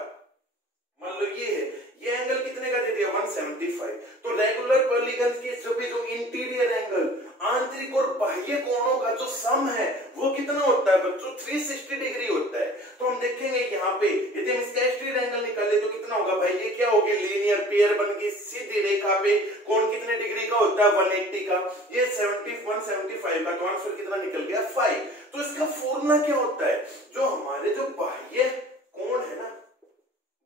मान लो ये है, ये एंगल कितने का दे दिया 175, तो रेगुलर पॉलीगन के सभी जो इंटीरियर एंगल आंतरिक और बाह्य कोणों का जो सम है वो कितना होता है बच्चों 360 डिग्री होता है, तो हम देखेंगे यहाँ पे यदि हम इसका स्ट्रेट एंगल निकाले तो कितना होगा भाई, ये क्या होगी लीनियर पेयर बन के सीधी रेखा पे कोण कितने डिग्री का होता है 180 का, ये 175 का, तो आंसर कितना निकल गया 5। तो इसका फॉर्मूला क्या होता है, जो हमारे जो बाह्य कोण है ना,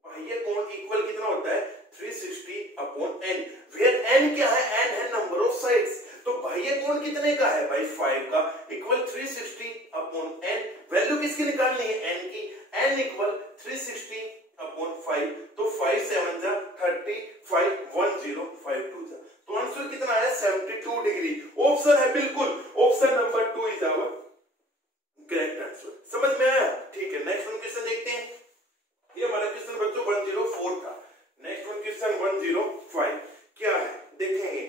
बाह्य कोण इक्वल कितना होता है 360/n, वेयर n क्या है, n है नंबर ऑफ साइड्स, तो बाह्य कोण कितने का है भाई 5 का, इक्वल 360/n, वैल्यू किसकी निकालनी है n की, n इक्वल 360/5, तो 5 7 जा 30, 5 1 0 5 2 जा, तो आंसर कितना है 72 डिग्री, ऑप्शन है बिल्कुल option number 2 is our correct answer. समझ में आया, ठीक है। नेक्स्ट वन क्वेश्चन देखते हैं, ये हमारा क्वेश्चन बच्चों 104 था। नेक्स्ट वन क्वेश्चन 105 क्या है देखेंगे,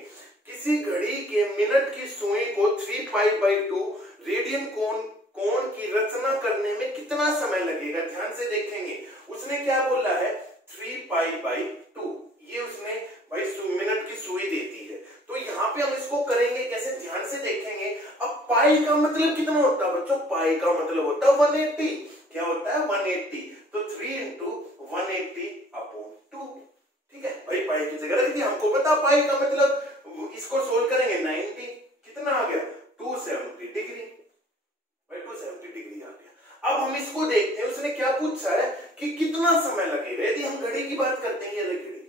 किसी घड़ी के मिनट की सुई को 3π/2 रेडियन कोण की रचना करने में कितना समय लगेगा, ध्यान से देखेंगे। उसने क्या बोला है 3π/2, ये उसने भाई मिनट की सुई देती है, तो यहाँ पे हम इसको करेंगे कैसे, ध्यान से देखेंगे। अब पाई का मतलब कितना होता है बच्चों, पाई का मतलब होता है 180, क्या होता है 180, तो 3 इंटू 180 अपॉन 2। ठीक है भाई, पाई की जगह रख दी। हमको पता पाई का मतलब, इसको सोल्व करेंगे 90, कितना आ गया 270 डिग्री भाई, 270 डिग्री आ गया। अब हम इसको देखते हैं, उसने क्या पूछा है कि कितना समय लगेगा। यदि हम घड़ी की बात करते हैं, ये घड़ी,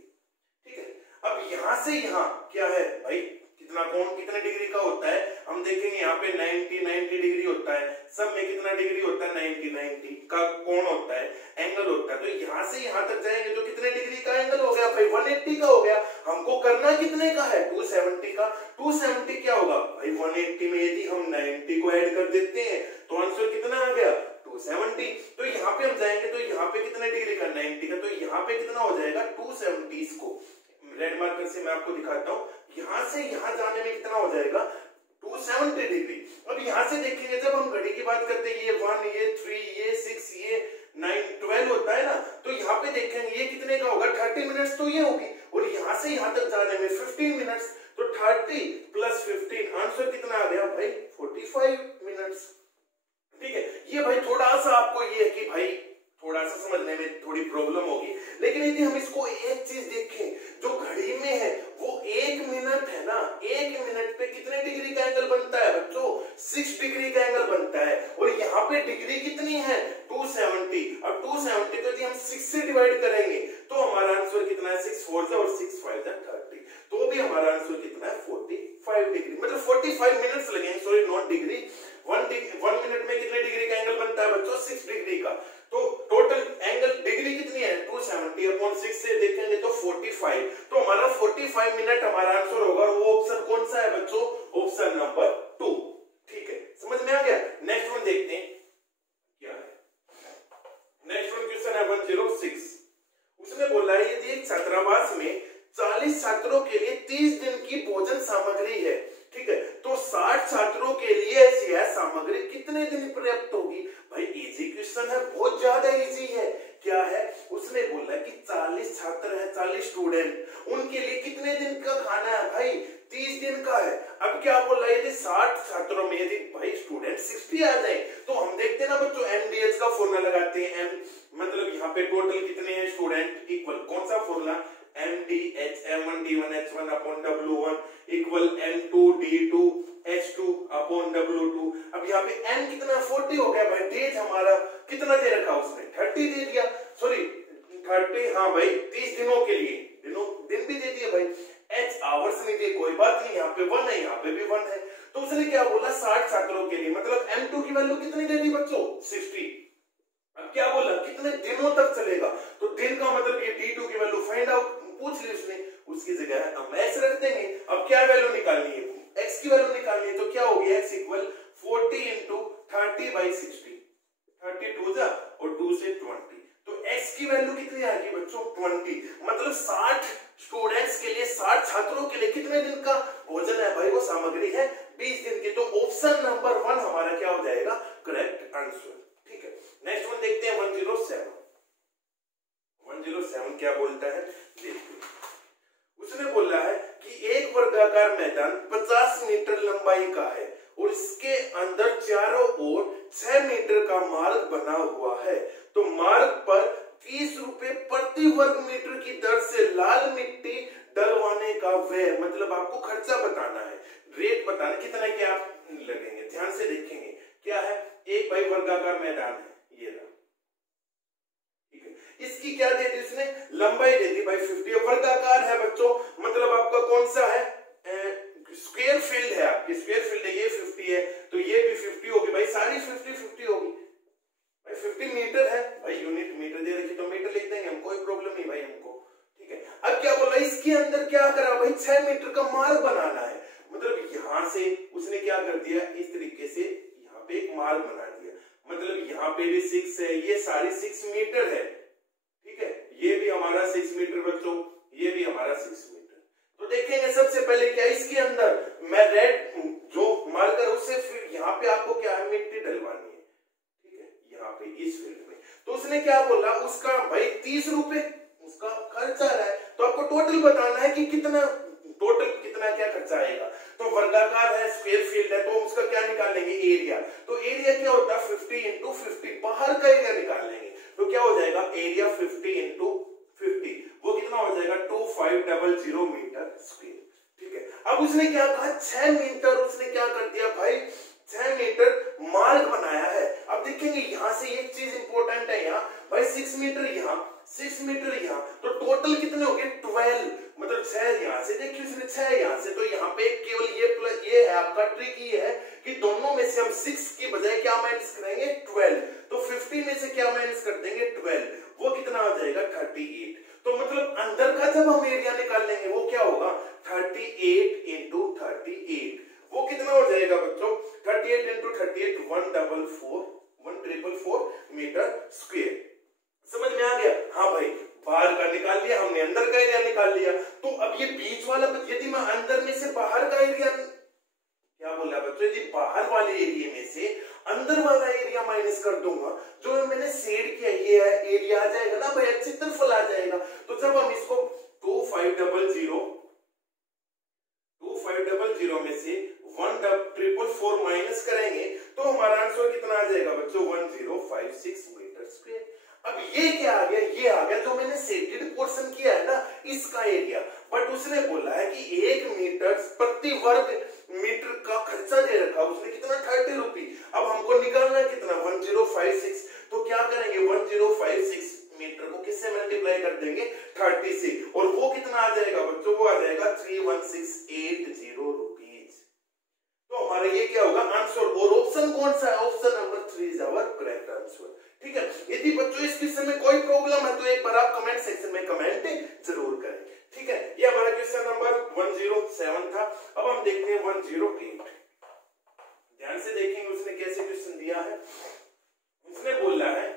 ठीक है। अब यहां से यहां क्या है भाई, कितना कोण कितने डिग्री का होता है, हम देखेंगे यहाँ पे 90 डिग्री होता है, सब में कितना डिग्री होता है 90 का कोण होता है, एंगल होता है। तो यहाँ से यहाँ तक जाएंगे तो कितने डिग्री का एंगल हो गया भाई, 180 का हो गया। हमको करना कितने का है, 270 का। 270 क्या होगा भाई, 180 में यदि हम 90 को ऐड कर देते हैं तो आंसर कितना आ गया 270। तो यहाँ पे हम जाएंगे तो यहाँ पे कितने डिग्री का 90 का, तो यहाँ पे कितना हो जाएगा 270। इसको रेड मार्कर से मैं आपको दिखाता हूँ, यहां से यहां जाने में कितना हो जाएगा 270 डिग्री। अब यहां से देखेंगे, जब हम घड़ी की बात करते हैं, ये 1, ये 3, ये 6, ये 9, 12 होता है ना, तो यहाँ पे देखेंगे ये कितने का होगा 30 मिनट्स तो ये होगी, और यहां से यहां तक जाने में 15 मिनट्स, तो 30 प्लस 15 आंसर कितना आ गया भाई 45 मिनट्स। ठीक है, ये भाई थोड़ा सा आपको ये है कि भाई थोड़ा सा समझने में थोड़ी प्रॉब्लम होगी, लेकिन यदि हम इसको एक चीज देखें, जो घड़ी में है वो 1 मिनट है ना, 1 मिनट पे कितने डिग्री का एंगल बनता है बच्चों, 6 डिग्री का एंगल बनता है, और यहाँ पे डिग्री कितनी है 270। अब 270 को यदि हम 6 से डिवाइड करेंगे तो हमारा आंसर कितना है 6 4 जा और 6 5 जा 30, तो भी हमारा आंसर कितना है 45 डिग्री, मतलब 45 मिनट्स लगेंगे, सॉरी नॉट डिग्री। 1 मिनट में कितने डिग्री का एंगल बनता है बच्चों 6 डिग्री का, तो टोटल एंगल डिग्री कितनी है 270 अपॉन 6 से देखेंगे तो 45, तो हमारा 45 मिनट हमारा आंसर होगा। वो ऑप्शन कौन सा है बच्चों, ऑप्शन नंबर 2। ठीक है, समझ में आ गया। नेक्स्ट वन देखते हैं क्या है। नेक्स्ट वन क्वेश्चन है 106। उसने बोला है यदि एक छात्रावास में 40 छात्रों के लिए 30 दिन की भोजन सामग्री है, ठीक है, तो 60 छात्रों के लिए ऐसी है सामग्री कितने दिन पर्याप्त होगी। भाई इजी क्वेश्चन है, बहुत ज्यादा इजी है। क्या है, उसने बोला कि 40 छात्र हैं, 40 स्टूडेंट, उनके लिए कितने दिन का खाना है भाई 30 दिन का है। अब क्या बोला, यदि 60 छात्रों में यदि भाई स्टूडेंट 60 आ जाए, तो हम देखते हैं ना बच्चों MDH का फॉर्मूला लगाते हैं, मतलब यहाँ पे टोटल कितने हैं स्टूडेंट इक्वल कौन सा formula, MDH M1 D1 H1 upon W1 equal M2 D2 H2 upon W2। अब यहाँ पे M कितना 40 हो गया भाई, डेज हमारा कितना दे रखा उसने 30 दे दिया, सॉरी 30, हाँ भाई 30 दिनों के लिए, दिन भी दे दिए भाई। H आवर्स नहीं दिए, कोई बात नहीं, यहाँ पे 1 है, यहाँ पे भी 1 है, तो उसने क्या बोला 60 छात्रों के लिए, मतलब M2 की वैल्यू कितनी दे दी बच्चों 60। अब क्या बोला कितने दिनों तक चलेगा, तो दिन का मतलब ये D2 की वैल्यू फाइंड आउट पूछ ली उसने, उसकी जगह हम x रख देंगे। अब क्या वैल्यू निकालनी है, x की वैल्यू निकालनी है, तो क्या होगी x इक्वल 40 इंटू 30/60, 32 जा और 2 से 20, तो x की वैल्यू कितनी आएगी बच्चों 20, मतलब 60 स्टूडेंट्स के लिए 60 छात्रों के लिए कितने दिन का भोजन है भाई, वो सामग्री है 20 दिन की, तो ऑप्शन नंबर 1 हमारा क्या हो जाएगा करेक्ट आंसर। ठीक है, नेक्स्ट वन देखते हैं 107। 107 क्या बोलता है देखते हैं। उसने बोला है कि एक वर्गाकार मैदान 50 मीटर लंबाई का है और इसके अंदर चारों ओर 6 मीटर का मार्ग बना हुआ है, तो मार्ग पर 30 रुपए प्रति वर्ग मीटर की दर से लाल मिट्टी डलवाने का व्यय, मतलब आपको खर्चा बताना है, रेट बताना कितना क्या लगेंगे, ध्यान से देखेंगे। क्या है, एक भाई वर्गाकार मैदान है, ये रहा, ठीक है, इसकी क्या दे दी उसने लंबाई दे दी भाई 50, वर्गाकार है बच्चों, मतलब आपका कौन सा है स्क्वायर फील्ड है, आपकी स्क्वायर फील्ड है, ये 50 है तो ये भी 50 होगी भाई, सारी 50 होगी भाई। 50 मीटर है भाई, यूनिट मीटर दे रखी तो मीटर लिख देंगे हम, कोई प्रॉब्लम नहीं भाई हमको। ठीक है, अब क्या बोला इसके अंदर क्या करा भाई 6 मीटर का मार्ग बनाना है, मतलब यहां से उसने क्या कर दिया इस तरीके से यहाँ पे एक मार्ग बना दिया, मतलब यहाँ पे भी 6 है, ये सारी 6 मीटर है, ठीक है, ये भी हमारा 6 मीटर बच्चों, ये भी हमारा 6 मीटर। तो देखेंगे सबसे पहले क्या इसके अंदर मैं रेड जो मार्कर उससे फिर यहाँ पे आपको क्या है मिट्टी डलवानी है, ठीक है, यहाँ पे इस फील्ड में, तो उसने क्या बोला उसका भाई 30 रुपए उसका खर्च आ रहा है, तो आपको टोटल बताना है कि कितना टोटल कितना क्या खर्चा आएगा। तो वर्गाकार है स्क्वायर फील्ड है, तो उसका क्या निकालेंगे एरिया, तो एरिया क्या होता है 50 इंटू 50, बाहर का एरिया निकाल लेंगे, तो क्या हो जाएगा एरिया 50 इंटू 50, वो कितना हो जाएगा 2500 मीटर स्क्वायर। ठीक है, अब उसने क्या कहा 6 मीटर, उसने क्या कर दिया भाई 6 मीटर मार्ग बनाया है। अब देखेंगे यहां से एक चीज इंपॉर्टेंट है, यहाँ भाई 6 मीटर यहाँ 6 मीटर यहाँ, तो टोटल कितने हो गए 12, मतलब 6 यहाँ से, देखिए उसने 6 यहाँ से, तो यहाँ पे केवल ये प्लस ये है आपका ट्रिक ये है कि दोनों में से हम 6 की बजाय क्या माइनस करेंगे 12, तो 50 में से क्या माइनस कर देंगे 12, वो कितना आ जाएगा 38। तो मतलब अंदर का जब हम एरिया निकाल लेंगे वो क्या होगा 38 इंटू 38, वो कितना हो जाएगा बच्चों 38 इंटू 38 144 मीटर स्क्वायर। समझ में आ गया? हाँ भाई, बाहर का निकाल लिया हमने, अंदर का एरिया निकाल लिया। तो अब ये बीच वाला, यदि मैं अंदर में से बाहर का एरिया, क्या बोला बच्चों, यदि बाहर वाले एरिया में से अंदर वाला एरिया माइनस कर दूंगा, जो मैंने शेड किया ये एरिया आ जाएगा ना भाई, क्षेत्रफल आ जाएगा। तो जब हम इसको 2500 में से 1444 माइनस करेंगे तो हमारा आंसर कितना आ जाएगा बच्चों 1056 मीटर स्क्वायर। अब ये क्या आ गया, ये आ गया जो मैंने शेडेड पोर्शन किया है ना इसका एरिया, बट उसने बोला है कि 1 मीटर प्रति वर्ग मीटर का खर्चा दे रखा, उसने कितना 30 रुपये। अब हमको निकालना है कितना 1056, तो क्या करेंगे 1056 मीटर को किससे मल्टीप्लाई कर देंगे 30 से, और वो कितना आ जाएगा बच्चों, वो आ जाएगा 31680 रुपीज। तो हमारा ये क्या होगा आंसर, और ऑप्शन कौन सा है, option number 3 is our correct answer. ठीक है, यदि बच्चों इस क्वेश्चन में कोई प्रॉब्लम है तो एक बार आप कमेंट सेक्शन में कमेंट जरूर करें। ठीक है, ये हमारा क्वेश्चन नंबर 107 था। अब हम देखते हैं 108, ध्यान से देखेंगे उसने कैसे क्वेश्चन दिया है। उसने बोला है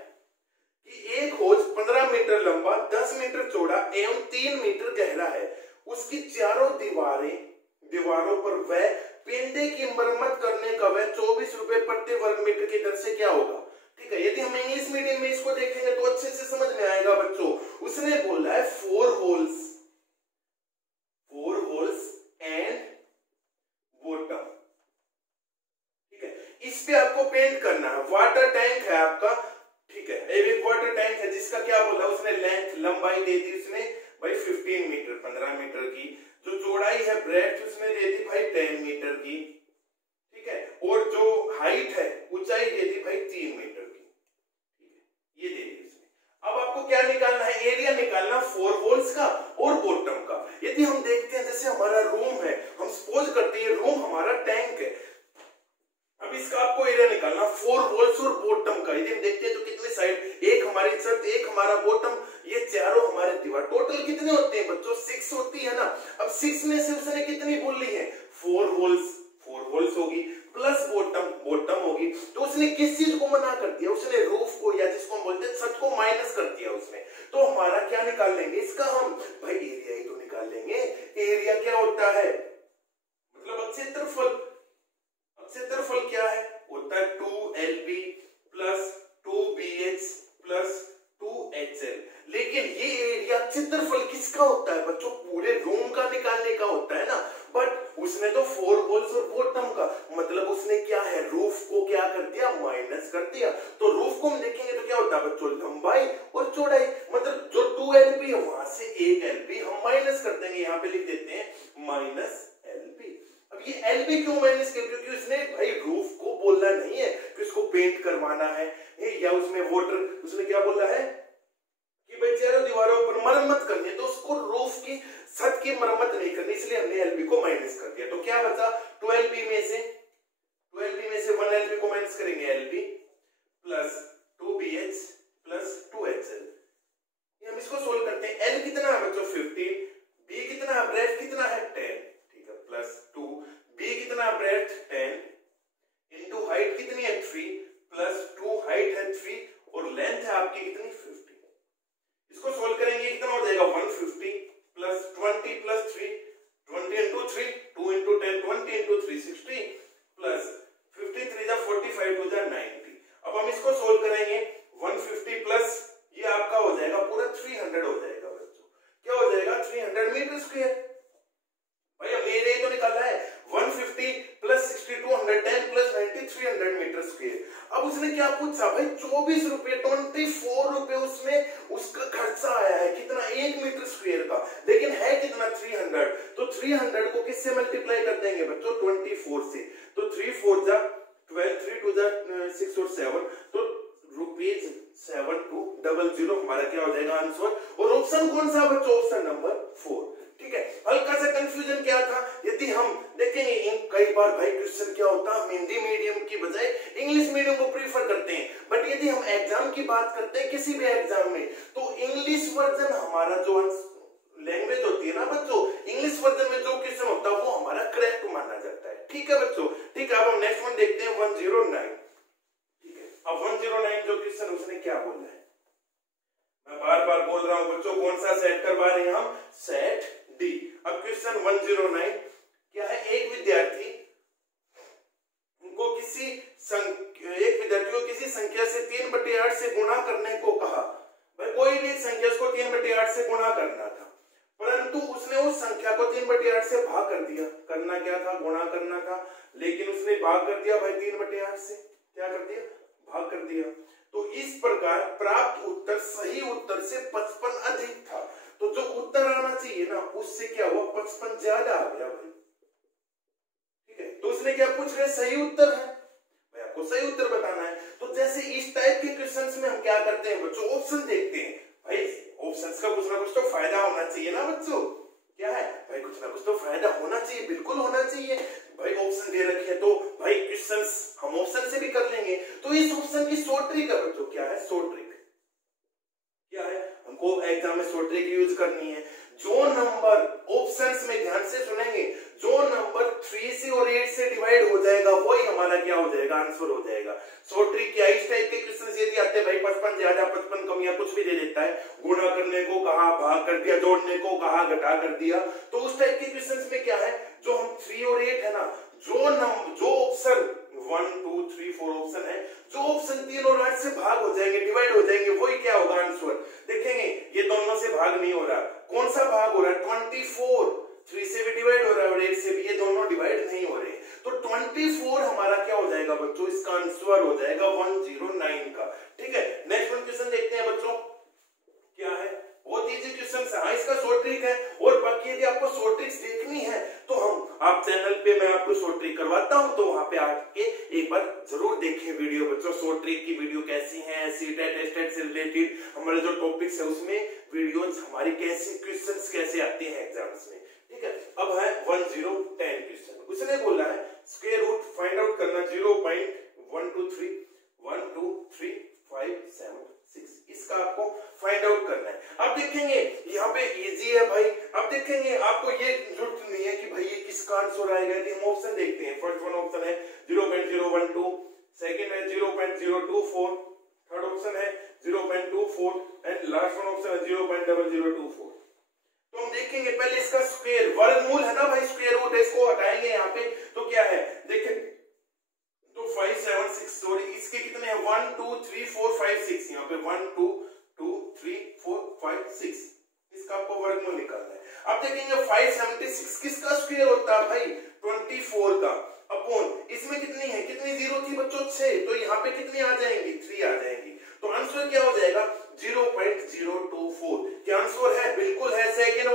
कि एक हौज 15 मीटर लंबा 10 मीटर चौड़ा एवं 3 मीटर गहरा है, उसकी चारों दीवारों पर वह पेंडे की मरम्मत करने का वह 24 रुपए प्रति वर्ग मीटर की दर से क्या होगा। ठीक है, यदि हम इंग्लिश मीडियम में इसको देखेंगे तो अच्छे से समझ में आएगा बच्चों। उसने बोला है 4 होल्स एंड बॉटम। ठीक है, इस पे आपको पेंट करना है, वाटर टैंक है आपका। ठीक है, एक वाटर टैंक है जिसका क्या बोला उसने लेंथ लंबाई दे दी उसने भाई 15 मीटर 15 मीटर की, जो चौड़ाई है ब्रेड्थ उसने दे दी भाई 10 मीटर की। ठीक है, और जो हाइट है ऊंचाई दे दी भाई 3 मीटर की। ठीक है, ये दे दी उसने। अब आपको क्या निकालना है, एरिया निकालना 4 वॉल्स का और बॉटम का। यदि हम देखते हैं जैसे हमारा रूम है, हम सपोज करते हैं रूम हमारा टैंक है, अब इसका आपको एरिया निकालना 4 वॉल्स और बॉटम का। यदि हम देखते हैं तो कितने साइड, एक हमारी छत एक हमारा बॉटम, ये चारों हमारे दीवार, टोटल कितने होते हैं बच्चों 6 होती है ना। अब 6 में से उसने कितनी बोली है 4 वॉल्स होगी प्लस बॉटम होगी। तो उसने किस चीज को मना कर दिया, उसने रूफ को या जिसको हम बोलते हैं छत को माइनस कर दिया उसने। तो हमारा क्या निकाल लेंगे इसका हम भाई एरिया ही तो निकाल लेंगे। एरिया क्या होता है मतलब क्षेत्रफल। क्षेत्रफल क्या है होता है 2LB plus 2BH plus 2HL। लेकिन ये एरिया क्षेत्रफल किसका होता है बच्चों, पूरे रूम का निकालने का होता है ना। बट उसने तो 4 वॉल्स और बॉटम का, मतलब उसने क्या है रूफ को क्या कर दिया माइनस कर दिया। तो रूफ को हम देखेंगे तो क्या होता है बच्चों लंबाई और चौड़ाई, मतलब जो 2LB है वहां से 1LB हम माइनस कर देंगे, यहाँ पे लिख देते हैं -LB। अब ये LB क्यों माइनस किया, क्योंकि उसने भाई रूफ को बोलना नहीं है कि उसको पेंट करवाना है या उसमें वाटर, उसने क्या बोला है कि भाई चारों दीवारों पर मरम्मत करनी है, तो उसको रूफ की छत की मरम्मत नहीं करनी, इसलिए हमने LB को माइनस कर दिया। तो क्या बचा 12LB में से 1LB को माइनस करेंगे LB plus 2BH plus 2HL। हम इसको सोल्व करते हैं। L कितना है बच्चों 15, B कितना है ब्रेथ कितना है 10, ठीक है प्लस 2, B कितना है ब्रेथ 10 इंटू हाइट कितनी है 3 प्लस 2 हाइट है 3 और लेंथ है आपकी कितनी 50। इसको सोल्व करेंगे कितना हो जाएगा 150 plus 20 plus 3 20 into 3 2 into 10 20 into 3 60 plus 53 जा 45 टू जा 90। अब हम इसको सोल्व करेंगे 150 प्लस ये आपका हो जाएगा पूरा 300 हो जाएगा बच्चों। क्या हो जाएगा 300 मीटर स्क्वायर। भाई अब मेरे तो निकालना है 150 प्लस 60 210 प्लस 90 300 मीटर स्क्वायर। अब उसने क्या पूछा भाई 24 रुपए 24 रुपए उसमें उसका खर्चा आया है, कितना 1 मीटर स्क्वायर का, लेकिन है कितना 300, तो 300 को किससे मल्टीप्लाई कर देंगे बच्चों 24 से, तो 3 4 जा 12, 3 2 जा 6 और 7, तो ₹7200 हमारा क्या हो जाएगा आंसर। और ऑप्शन कौन सा बच्चों, ऑप्शन नंबर 4। ठीक है, हल्का सा कंफ्यूजन क्या था, यदि हम देखेंगे कई बार भाई क्वेश्चन क्या होता है, हम हिंदी मीडियम की बजाय इंग्लिश मीडियम को प्रीफर करते हैं, बट यदि हम एग्जाम की बात करते हैं किसी भी एग्जाम में, तो इंग्लिश वर्जन हमारा जो लैंग्वेज होती है ना बच्चों, इंग्लिश वर्जन में जो क्वेश्चन होता है वो हमारा करेक्ट माना जाता है। ठीक है बच्चों, ठीक है, अब हम नेक्स्ट वन देखते हैं 109। ठीक है, अब 109 जो क्वेश्चन उसने क्या बोला है, मैं बार बार बोल रहा हूं बच्चों, कौन सा सेट करवा रहे हैं हम, सेट डी। अब क्वेश्चन 109 क्या है, एक विद्यार्थी को किसी संख्या से 3/8 से गुणा करने को कहा। भाई कोई भी संख्या को 3/8 से गुणा करना था, परंतु उसने उस संख्या को 3/8 से भाग कर दिया। करना क्या था, गुणा करना था, लेकिन उसने भाग कर दिया भाई 3/8 से, क्या कर दिया, भाग कर दिया। तो इस प्रकार प्राप्त उत्तर सही उत्तर से 55 अधिक था, तो जो उत्तर आना चाहिए ना उससे क्या हुआ, 55 ज्यादा आ गया भाई। ठीक है, तो उसने क्या पूछ रहे, सही उत्तर है, भाई आपको सही उत्तर बताना है। तो जैसे इस टाइप के क्वेश्चंस में हम क्या करते हैं बच्चों, ऑप्शन देखते हैं। भाई ऑप्शंस का कुछ ना कुछ तो फायदा होना चाहिए ना बच्चों, क्या है भाई, कुछ ना कुछ तो फायदा होना चाहिए, बिल्कुल होना चाहिए। भाई ऑप्शन दे रखे हैं तो भाई क्वेश्चंस हम ऑप्शन से भी कर लेंगे। तो इस ऑप्शन की शॉर्ट ट्रिक है बच्चों, क्या है शॉर्ट ट्रिक, क्या है, हमको एग्जाम में शॉर्ट ट्रिक यूज करनी है। जो नंबर ऑप्शंस में ध्यान से सुनेंगे, जो नंबर 3 से और 8 से डिवाइड हो जाएगा वही हमारा क्या हो जाएगा, आंसर हो जाएगा। शॉर्ट ट्रिक क्या, इस टाइप के क्वेश्चन यदि आते हैं भाई 55 ज्यादा 55 कम या कुछ भी दे देता है, गुणा करने को कहा, भाग कर दिया, जोड़ने को कहा, घटा कर दिया, तो उस टाइप के क्वेश्चन में क्या है, जो हम 3 और 8 है ना, जो ऑप्शन 1 2 3 4 ऑप्शन है, जो ऑप्शन 3 और 8 से भाग हो जाएंगे, डिवाइड हो जाएंगे, वही क्या होगा आंसर। देखेंगे ये दोनों से भाग नहीं हो रहा, कौन सा भाग हो रहा है, 24, 3 से भी डिवाइड हो रहा है और 8 से भी, ये दोनों डिवाइड नहीं हो रहे, तो 24 हमारा क्या हो जाएगा बच्चों, इसका आंसर हो जाएगा 109 का। ठीक है, नेक्स्ट वन क्वेश्चन देखते हैं बच्चों, क्या है, बहुत इजी क्वेश्चन है, इसका शॉर्ट ट्रिक है। और बाकी यदि आपको शॉर्ट ट्रिक्स देखनी है तो हम आप चैनल पे मैं आपको शॉर्ट ट्रिक करवाता हूं, तो वहां पे आके एक बार जरूर देखें वीडियो बच्चों, शॉर्ट ट्रिक की वीडियो कैसी है, सीटेट टेस्टेट से रिलेटेड हमारे जो टॉपिक्स है उसमें वीडियोस हमारी कैसे, क्वेश्चंस कैसे आते हैं एग्जाम्स में। ठीक है, अब है 1010 क्वेश्चन, उसने बोला है स्क्वायर रूट फाइंड आउट करना 0.123 1 2 3 5 7 6, इसका आपको फाइंड आउट करना है। अब देखेंगे यहाँ पे इजी है भाई, अब देखेंगे आपको ये जरूरत नहीं है कि भाई ये किसका आंसर आएगा, यदि हम ऑप्शन देखते हैं, फर्स्ट वन ऑप्शन है 0.012, सेकंड है 0.024, थर्ड ऑप्शन है 0.24 एंड लास्ट वन ऑप्शन है 0.0024। तो हम देखेंगे पहले इसका स्क्वायर, वर्गमूल है ना भाई, स्क्वायर रूट है, इसको हटाएंगे यहाँ पे, तो क्या है देखें, तो 5 7 6 सॉरी इसके कितने हैं 1 2 3 4 5 6, यहाँ पे 1 2 2 3 4 5 6, इसका आपको वर्गमूल निकालना है। अब देखेंगे 576 किसका स्क्वायर होता है भाई, 24 का, अपॉन इसमें कितनी है, कितनी जीरो थी बच्चों 6, तो यहाँ पे कितनी आ जाएंगी 3 आ जाएंगी, तो आंसर क्या हो जाएगा 0.024। क्या आंसर है, बिल्कुल है, second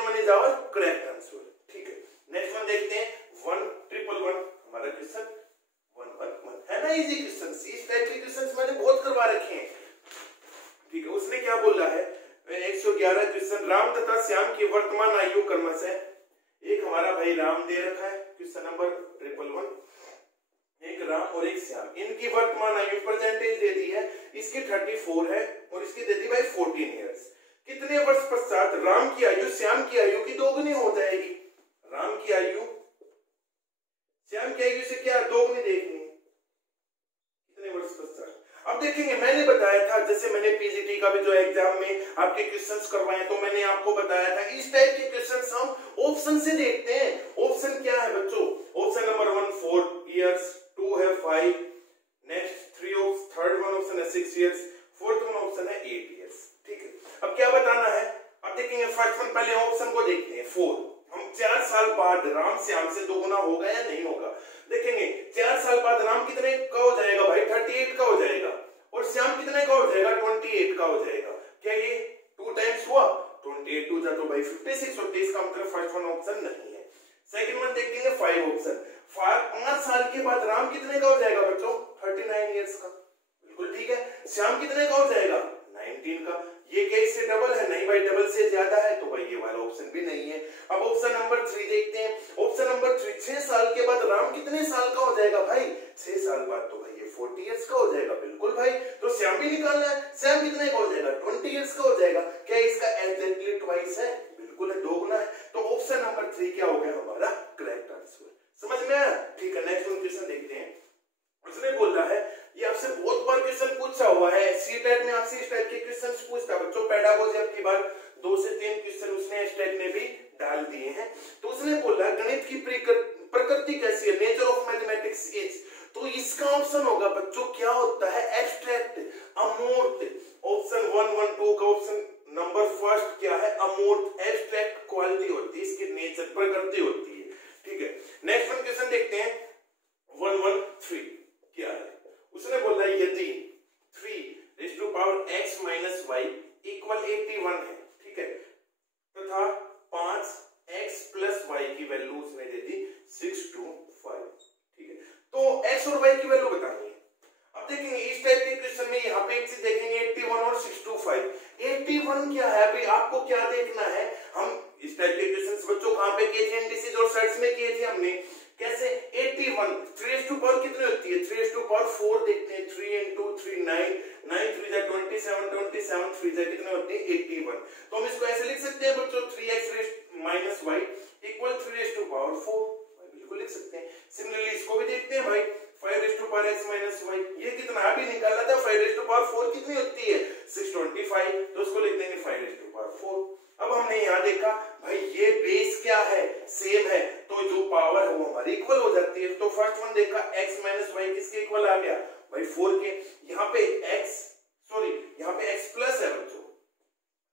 one is our correct answer. ठीक है, नेक्स्ट वन देखते हैं 1111, हमारा क्वेश्चन 111 है ना, इजी क्वेश्चन, इस टाइप के क्वेश्चंस मैंने बहुत करवा रखे हैं। ठीक है, उसने क्या बोला है 111 क्वेश्चन, राम तथा श्याम की वर्तमान आयु क्रमशः, एक हमारा भाई राम दे रखा है क्वेश्चन नंबर 111, एक राम और एक श्याम, इनकी वर्तमान आयु परसेंटेज दे दी है, इसकी 34 है और इसकी दे दी भाई 14 इयर्स। कितने वर्ष पश्चात राम की आयु श्याम की आयु की दोगुनी हो जाएगी, राम की आयु श्याम की आयु से क्या दोगुनी देखनी, कितने वर्ष पश्चात। अब देखेंगे मैंने बताया था, जैसे मैंने पीजीटी का भी जो एग्जाम में आपके क्वेश्चंस करवाए तो मैंने आपको बताया था इस टाइप के क्वेश्चंस हम ऑप्शन से देखते हैं। ऑप्शन क्या है बच्चों, ऑप्शन नंबर 1 4 इयर्स, 2 है 5, नेक्स्ट 3 थर्ड वन ऑप्शन है 6 इयर्स, फोर्थ वन ऑप्शन है 8 इयर्स। ठीक है, अब क्या बताना है, अब देखेंगे फर्स्ट वन, पहले ऑप्शन को देखते हैं 4, हम 4 साल बाद राम श्याम से दोगुना होगा या नहीं होगा। देखेंगे 4 साल बाद राम कितने का हो जाएगा भाई का हो जाएगा। क्या ये 2 टाइम्स हुआ, 28 2 जा तो भाई 56 होती है, इसका मतलब फर्स्ट वन ऑप्शन नहीं है। सेकंड वन देखेंगे 5 ऑप्शन। 5 साल के बाद राम कितने का हो जाएगा बच्चों, 39 इयर्स का, बिल्कुल ठीक है। श्याम कितने का हो जाएगा, 19 का। ये क्या इससे डबल है, नहीं भाई डबल से ज्यादा है, तो भाई ये वाला ऑप्शन भी नहीं है। अब ऑप्शन नंबर 3 देखते हैं। ऑप्शन नंबर 3, 6 साल के बाद राम कितने साल का हो जाएगा भाई, 6 साल बाद, तो भाई ये 40 इयर्स का हो जाएगा, बिल्कुल भाई। तो श्याम भी निकालना है, श्याम कितने का हो जाएगा, 20 इयर्स का हो जाएगा। क्या इसका एग्जैक्टली ट्वाइस है, बिल्कुल है, दोगुना है। तो ऑप्शन नंबर 3 क्या हो गया हमारा करेक्ट आंसर। समझ में आया, ठीक है। नेक्स्ट क्वेश्चन देखते हैं। उसने बोला है, ये आपसे बहुत बार क्वेश्चन पूछा हुआ है, सी टाइप में आपसे इस टाइप के क्वेश्चन पूछता है बच्चों। पेडागोजी आपकी बार 2 से 3 क्वेश्चन उसने इस टाइप में भी डाल दिए हैं। तो उसने बोला गणित की प्रकृति कैसी है, नेचर ऑफ मैथमेटिक्स इज, तो इसका ऑप्शन होगा बच्चों क्या होता है, एब्स्ट्रैक्ट, अमूर्त। ऑप्शन 1 1 2 का ऑप्शन नंबर फर्स्ट क्या है, अमूर्त, एब्स्ट्रैक्ट क्वालिटी होती है, इसकी नेचर प्रकृति होती है, ठीक है। नेक्स्ट वन क्वेश्चन देखते हैं 113 क्या है। उसने बोला यदि 3x - y = 81 है, ठीक है, तथा 5x + y की वैल्यू उसने दे दी 625, ठीक है। तो x और y की वैल्यू बतानी है। अब देखेंगे इस टाइप के क्वेश्चन में यहाँ पे एक चीज देखेंगे 81 और 625। 81 क्या है अभी आपको क्या देखना है, हम इस टाइप के क्वेश्चंस बच्चों कहां पे किए थे, इंडिसेज और सेट्स में किए थे हमने। कैसे 81 3 कितनी होती है, 3 देखते हैं, 3 × 3 9 9 3 जा 27 27 3 जा कितने होते हैं 81। तो हम इसको ऐसे लिख सकते हैं बच्चों 3x - y = 3 बिल्कुल लिख सकते हैं। सिमिलरली इसको भी देखते हैं भाई 5x - y, ये कितना अभी निकाला था, 5 कितनी होती है 625, तो उसको लिख देंगे 5 अब हमने यहाँ देखा भाई ये बेस क्या है, सेम है, तो जो पावर है वो हमारी इक्वल हो जाती है। तो फर्स्ट वन देखा x - y किसके इक्वल आ गया भाई 4 के। यहाँ पे यहाँ पे x प्लस है बच्चों,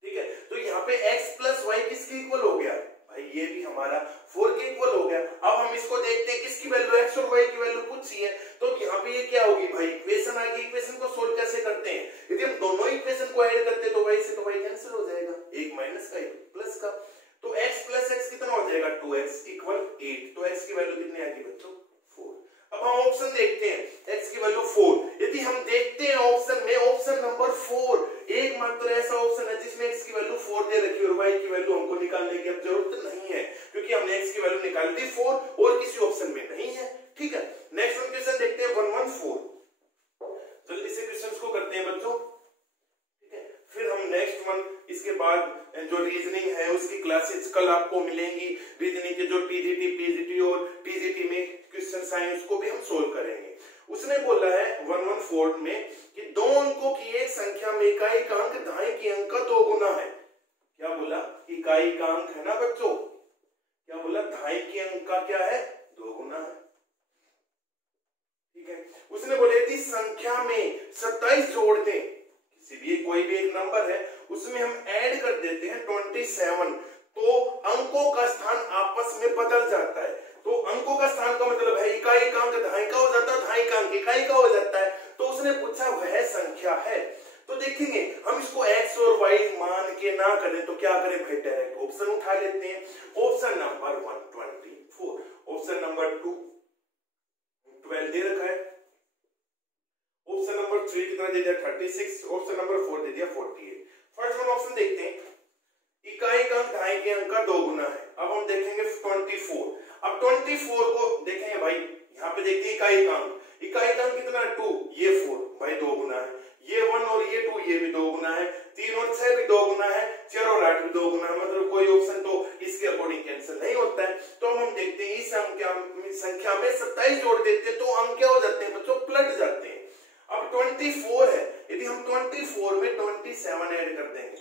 ठीक है, तो यहाँ पे x + y किसके इक्वल हो गया भाई, ये भी हमारा 4 के इक्वल हो गया। अब हम इसको देखते हैं किसकी वैल्यू, x और y की वैल्यू पूछी है, तो यहाँ पे ये क्या होगी भाई, इक्वेशन आ गई। इक्वेशन को सोल्व कैसे करते हैं, यदि हम दोनों इक्वेशन को ऐड करते हैं तो y से तो y कैंसिल हो जाएगा, एक माइनस का एक प्लस का, तो x + x कितना हो जाएगा 2x = 8, तो x की वैल्यू कितनी आ गई बच्चों 4। अब हम ऑप्शन देखते हैं, x की वैल्यू 4। यदि हम देखते हैं ऑप्शन में, ऑप्शन नंबर 4 एकमात्र ऐसा ऑप्शन है जिसमें x की वैल्यू 4 दे रखी है और y की वैल्यू हमको निकालने की अब जरूरत नहीं है, क्योंकि हमने x की वैल्यू निकाल दी 4 और किसी ऑप्शन में नहीं है, ठीक है। नेक्स्ट वन क्वेश्चन देखते हैं 114। जल्दी से क्वेश्चंस को करते हैं बच्चों, ठीक है, फिर हम नेक्स्ट वन इसके बाद जो रीजनिंग है उसकी क्लासेस कल आपको मिलेंगी। रीजनिंग के जो टीजीटी, पीजीटी और टीजीटी में क्वेश्चंस आए उसको भी हम सोल्व करेंगे। उसने बोला है 114 में कि 2 अंकों की एक संख्या में इकाई का अंक दहाई के अंक का 2 गुना है। क्या बोला, इकाई का अंक है ना बच्चों, क्या बोला, दहाई के अंक का क्या है 2 गुना है, ठीक है। उसने बोले यदि संख्या में 27 जोड़ दें, किसी भी कोई भी एक नंबर है उसमें हम ऐड कर देते हैं 27, तो अंकों का स्थान आपस में बदल जाता है। तो अंकों का स्थान का मतलब है इकाई का अंक दहाई का हो जाता है, दहाई का अंक इकाई का हो जाता है। तो उसने पूछा वह संख्या है, तो देखेंगे हम इसको x और y मान के ना करें तो क्या करें भाई, डायरेक्ट ऑप्शन उठा लेते हैं। ऑप्शन नंबर 124, ऑप्शन नंबर 2 12 दे रखा है, ऑप्शन नंबर 3 कितना दे दिया 36, ऑप्शन नंबर 4 दे दिया 48। फर्स्ट वन ऑप्शन देखते हैं, इकाई का अंक दहाई के अंक का 2 गुना है। अब हम देखेंगे 24। अब 24 को देखेंगे भाई, यहाँ पे देखते हैं इकाई का अंक कितना है 2, ये 4 भाई 2 गुना है, ये 1 और ये 2 ये भी 2 गुना है, 3 और 6 भी 2 गुना है, 4 और 8 भी 2 गुना है, मतलब कोई ऑप्शन तो इसके अकॉर्डिंग कैंसिल नहीं होता है। तो हम देखते हैं इस संख्या में 27 जोड़ देते हैं तो अंक क्या हो जाते हैं बच्चों, पलट जाते हैं। अब 24 है, यदि हम 24 में 27 ऐड कर देंगे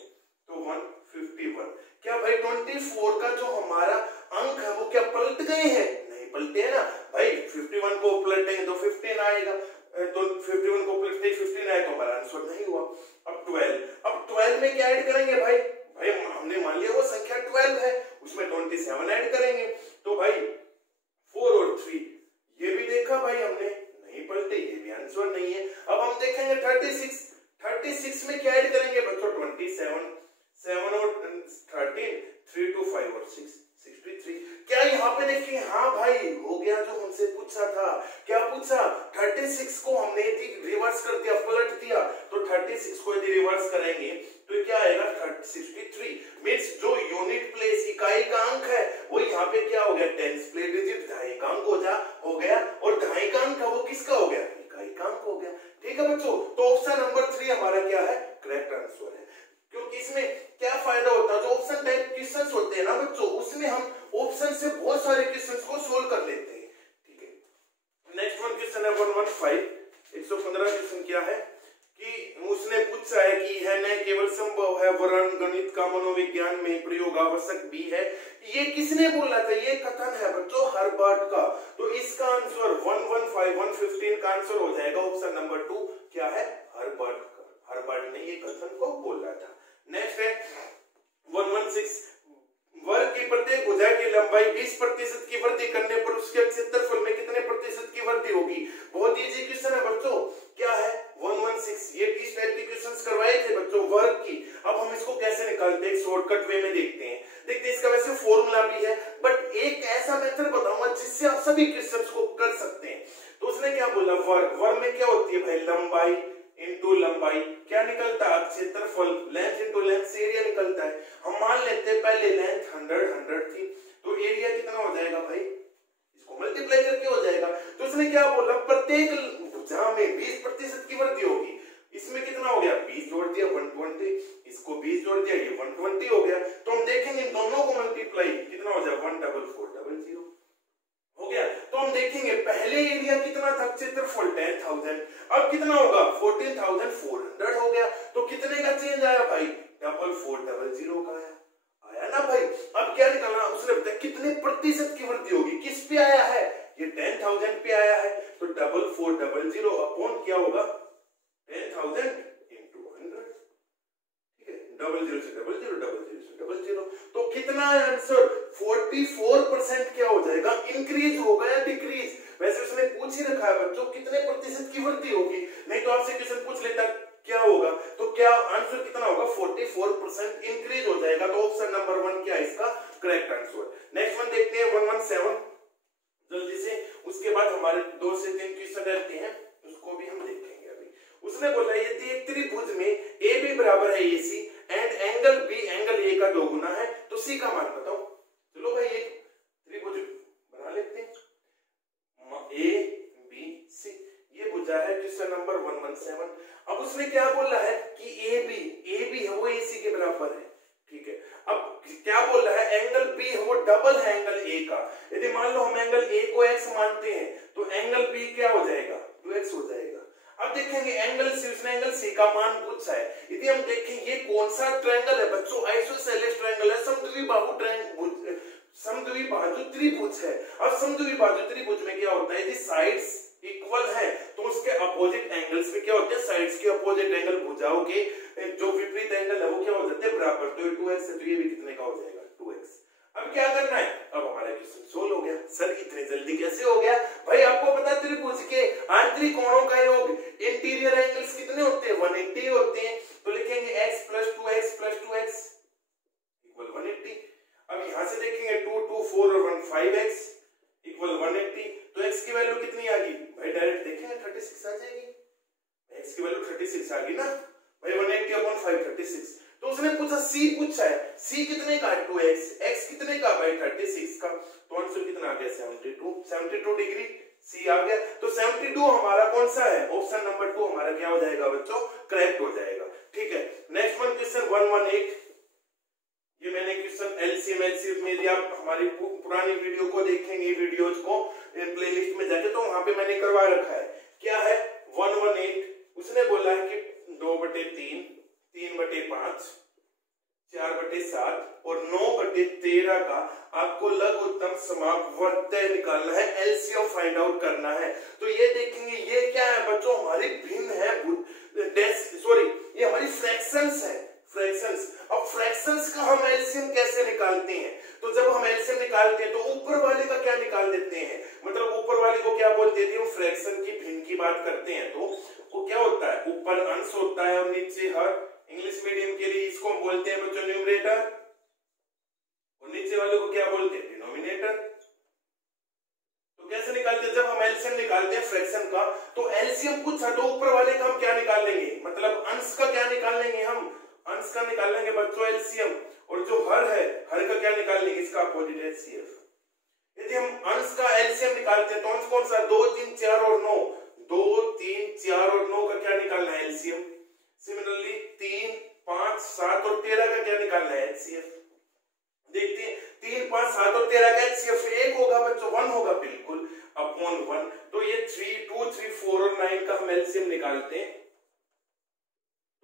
तो 151। क्या भाई 24 का जो हमारा अंक है वो क्या पलट गए हैं, नहीं पलटे हैं ना भाई। 51 को पलटेंगे तो 15 आएगा, तो 51 को पलटते 15 आए तो हमारा आंसर नहीं हुआ। अब 12 में क्या ऐड करेंगे भाई, हमने मान लिया वो संख्या 12 है, उसमें 27 ऐड करेंगे तो भाई 4 और 3 ये भी देखा भाई हमने, नहीं पलटे, ये भी आंसर नहीं है। अब हम देखेंगे 36 36 में क्या ऐड करेंगे बच्चों 27, 7 और 13, 3 2 5 और 6 63। क्या यहाँ पे देखिए, हाँ भाई हो गया जो हमसे पूछा था। क्या पूछा? 36 को हमने रिवर्स कर दिया, पलट दिया, तो 36 को यदि रिवर्स करेंगे तो क्या आएगा 63। मींस जो यूनिट प्लेस इकाई का अंक है वो यहाँ पे क्या हो गया, टेंस प्लेस डिजिट दहाई का अंक हो गया, और दहाई का अंक वो किसका हो गया, इकाई का अंक हो गया। ठीक है बच्चों, तो ऑप्शन नंबर 3 हमारा क्या है, करेक्ट आंसर है। क्योंकि इसमें क्या फायदा होता है, जो ऑप्शन टाइप क्वेश्चंस होते हैं ना बच्चों, उसमें हम ऑप्शन से बहुत सारे क्वेश्चंस को सोल्व कर लेते हैं। ठीक है, नेक्स्ट वन क्वेश्चन है 115, 115 क्वेश्चन क्या है कि उसने पूछा है कि है न केवल संभव है वरन गणित का मनोविज्ञान में प्रयोग आवश्यक भी है। ये किसने बोला था? ये कथन है बच्चों हर्बर्ट का। तो इसका आंसर 115, 115 का आंसर हो जाएगा ऑप्शन नंबर 2, क्या है, हर्बर्ट का। हर्बर्ट ने ये कथन को बोला था। नेक्स्ट है 116, वर्ग की प्रत्येक भुजा की लंबाई 20% की वृद्धि करने पर उसके क्षेत्रफल में कितने प्रतिशत की वृद्धि होगी? बहुत इजी क्वेश्चन है बच्चों, क्या है 116। ये 20 टाइप के क्वेश्चंस करवाए थे बच्चों वर्ग की। अब हम इसको कैसे निकालते हैं, शॉर्टकट वे में देखते हैं। देखते हैं, इसका वैसे फॉर्मूला भी है, बट एक ऐसा मेथड बताऊंगा जिससे आप सभी क्वेश्चंस को कर सकते हैं। तो उसने क्या बोला, वर्ग, वर्ग में क्या होती है भाई, लंबाई इंटू लंबाई, क्या निकलता है क्षेत्रफल, लेंथ इंटू लेंथ से एरिया निकलता है। हम मान लेते हैं पहले लेंथ 100 थी, तो एरिया कितना हो जाएगा भाई, इसको मल्टीप्लाई करके हो जाएगा। तो उसने क्या बोला, प्रत्येक भुजा में 20% की वृद्धि होगी। इसमें कितना हो गया, 20 जोड़ दिया 120, इसको 20 जोड़ दिया ये 120 हो गया। तो हम देखेंगे इन दोनों को मल्टीप्लाई कितना हो जाए 14400 हो गया। तो हम देखेंगे पहले एरिया कितना था, क्षेत्रफल 10,000, अब कितना होगा 14,400 हो गया। तो कितने का चेंज आया भाई, 4400 का आया ना भाई। अब क्या निकालना, उसने बताया कितने प्रतिशत की वृद्धि होगी, किस पे आया है, ये 10,000 पे आया है। तो 4400 अपॉन क्या होगा 10,000 into 100। ठीक है, 00 से 00, 00 से 00। तो कितना आंसर 44% क्या हो जाएगा, इंक्रीज होगा या डिक्रीज। वैसे उसने पूछ ही रखा है बच्चों कितने प्रतिशत की वृद्धि होगी, नहीं तो आपसे क्वेश्चन पूछ लेता क्या होगा, तो क्या आंसर कितना होगा 44% इंक्रीज हो जाएगा। तो ऑप्शन नंबर 1 क्या है इसका करेक्ट आंसर। नेक्स्ट वन देखते हैं 117 जल्दी से, उसके बाद हमारे 2 से 3 क्वेश्चन रहते हैं, उसको भी हम देखेंगे अभी। उसने बोला यदि एक त्रिभुज में ए बी बराबर है AC and angle B angle A का 2 गुना है तो सी का मान बताओ। चलो भाई एक त्रिभुज बना लेते हैं, ABC, ये भुजा है क्वेश्चन नंबर 117। अब उसने क्या बोला है कि AB है वो AC के बराबर है। ठीक है, अब क्या बोल रहा है, एंगल B है वो डबल है एंगल A का। यदि मान लो हम एंगल A को x मानते हैं तो एंगल B क्या हो जाएगा 2x हो जाएगा। अब देखेंगे एंगल C, उसने एंगल C का मान पूछा है। यदि हम देखें ये कौन सा ट्रायंगल है बच्चों, आइसोसेलेस ट्रायंगल है, समद्विबाहु ट्रायंगल, समद्विबाहु त्रिभुज है। अब समद्विबाहु त्रिभुज में क्या होता है, यदि साइड्स इक्वल है तो उसके अपोजिट एंगल्स में क्या होते हैं, साइड्स के अपोजिट एंगल भुजाओं के जो विपरीत एंगल है वो क्या हो जाते हैं बराबर। तो 2x है तो ये भी कितने का हो जाएगा 2x। अब क्या करना है, अब हमारा क्वेश्चन सोल्व हो गया। सर इतनी जल्दी कैसे हो गया भाई, आपको पता है त्रिभुज के आंतरिक कोणों का योग इंटीरियर एंगल्स कितने होते हैं 180 होते हैं। तो लिखेंगे x + 2x + 2x = 180। अब यहां से देखेंगे 2 2 4 और 1 5x = 180। तो x की वैल्यू कितनी आ गई भाई, डायरेक्ट देखेंगे 36 आ जाएगी। x की वैल्यू 36 आ गई ना भाई, 180/5 36। तो उसने पूछा c पूछा है, c कितने का है 2x, x कितने का भाई 36 का। तो आंसर कितना आ गया 72 डिग्री c आ गया। तो 72 हमारा कौन सा है, ऑप्शन नंबर 2 हमारा क्या हो जाएगा बच्चों करेक्ट हो जाएगा। ठीक है, नेक्स्ट वन क्वेश्चन 118। ये मैंने क्वेश्चन LCM में, यदि आप हमारी पुरानी वीडियो को देखेंगे, वीडियोज को प्लेलिस्ट में जाके, तो वहां पे मैंने करवा रखा है। क्या है 118, उसने बोला है कि 2/3, 3/5, 4/7 और 9/13 का आपको लघुत्तम समापवर्त्य निकालना है, LCM फाइंड आउट करना है। तो ये देखेंगे ये क्या है बच्चों, हमारी भिन्न है, ये हमारी फ्रैक्शंस है, फ्रैक्शंस। अब फ्रैक्शंस का हम एलसीएम कैसे निकालते हैं, तो जब हम एलसीएम निकालते हैं तो ऊपर वाले का क्या निकाल देते हैं, मतलब ऊपर वाले को क्या बोलते थे हम फ्रैक्शन फ्रैक्शन की भिन्न की बात करते हैं तो वो क्या होता है, ऊपर अंश होता है और नीचे हर। इंग्लिश मीडियम के लिए इसको हम बोलते हैं बच्चों न्यूमरेटर और नीचे वाले को क्या बोलते हैं, डिनोमिनेटर। तो कैसे निकालते हैं, जब हम एलसीएम निकालते हैं फ्रैक्शन का तो एलसीएम कुछ हटो, ऊपर वाले का हम क्या निकाल लेंगे, मतलब अंश का क्या निकाल लेंगे, हम अंश का निकाल लेंगे बच्चों एलसीएम, और जो हर है हर का क्या निकाल लेंगे, इसका अपोजिट एचसीएफ। यदि हम अंश का एलसीएम निकालते हैं तो अंश कौन सा, 2 3 4 और 9, 2 3 4 और 9 का क्या निकालना है, एलसीएम। सिमिलरली 3 5 7 और 13 का क्या निकालना है, एचसीएफ। देखते हैं 3 5 7 और 13 का एचसीएफ 1 होगा बच्चों, 1 होगा बिल्कुल, अपॉन 1। तो ये 3 2 3 4 और 9 का हम एलसीएम निकालते हैं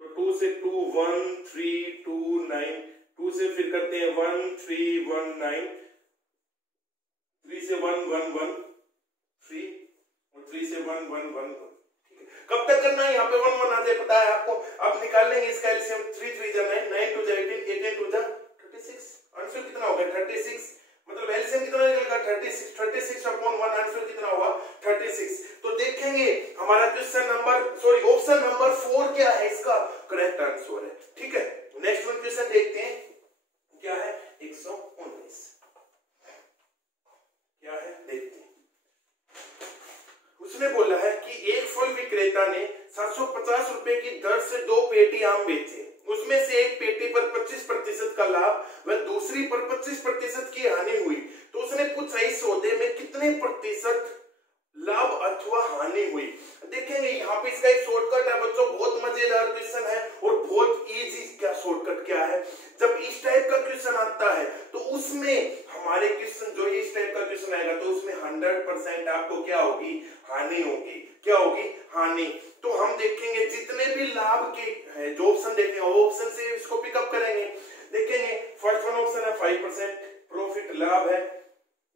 तो 2 से 2 1 3 2 9, 2 से फिर करते हैं 1 3 1 9, 3 से 1 1 1 3 और 3 से 1 1 1 1। ठीक है, कब तक करना है, यहाँ पे 1 1 आ जाए पता है आपको। अब निकाल लेंगे इसका एलसीएम, 3 3 जा 9, 9 2 जा 18, 18 2 जा 36। आंसर कितना होगा 36, मतलब एलसीएम कितना निकलेगा 36, 36 अपॉन 1, आंसर कितना होगा 36। तो देखेंगे हमारा क्वेश्चन नंबर ऑप्शन नंबर 4 क्या है, इसका करेक्ट आंसर है। ठीक है, नेक्स्ट वन क्वेश्चन देखते हैं क्या है, 119 क्या है देखते हैं। उसने बोला है कि एक फल विक्रेता ने 750 रुपए की दर से 2 पेटी आम बेचे, उसमें से एक पेटी पर 25% का लाभ व दूसरी पर 25% की हानि हुई, तो उसने पूछा इस सौदे में कितने प्रतिशत लाभ अथवा हानि हुई। देखेंगे यहाँ पे इसका एक शॉर्टकट है बच्चों, बहुत मजेदार क्वेश्चन है और बहुत इजी। क्या शॉर्टकट क्या है, जब इस टाइप का क्वेश्चन आता है तो उसमें हमारे क्वेश्चन जो इस टाइप का क्वेश्चन आएगा तो उसमें 100% आपको क्या होगी, हानि होगी। क्या होगी, हानि। तो हम देखेंगे जितने भी लाभ के है जो ऑप्शन देखेंगे ऑप्शन से इसको पिकअप करेंगे। देखेंगे फर्स्ट वन ऑप्शन है 5% प्रॉफिट लाभ है,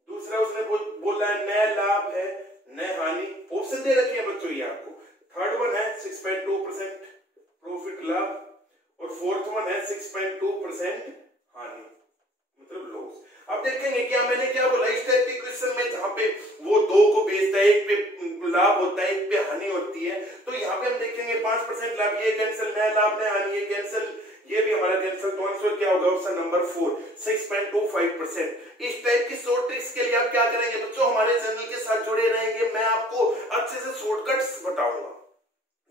दूसरा उसने बोला है नया लाभ है नए हानि, ऑप्शन दे रखी है बच्चों ये आपको। थर्ड वन है 6.2% प्रॉफिट लाभ और फोर्थ वन है 6.2% हानि मतलब लॉस। अब देखेंगे क्या मैंने क्या बोला, इस टाइप के क्वेश्चन में जहां पे वो 2 को बेचता है, एक पे लाभ होता है एक पे हानि होती है, तो यहाँ पे हम देखेंगे 5% लाभ, ये कैंसिल, नया लाभ नया हानि ये कैंसिल, ये भी हमारा कैंसिल। तो आंसर क्या होगा ऑप्शन नंबर 4 6.25%। इस टाइप की शॉर्ट ट्रिक्स के लिए आप क्या करेंगे बच्चों, हमारे चैनल के साथ जुड़े रहेंगे, मैं आपको अच्छे से शॉर्टकट्स बताऊंगा।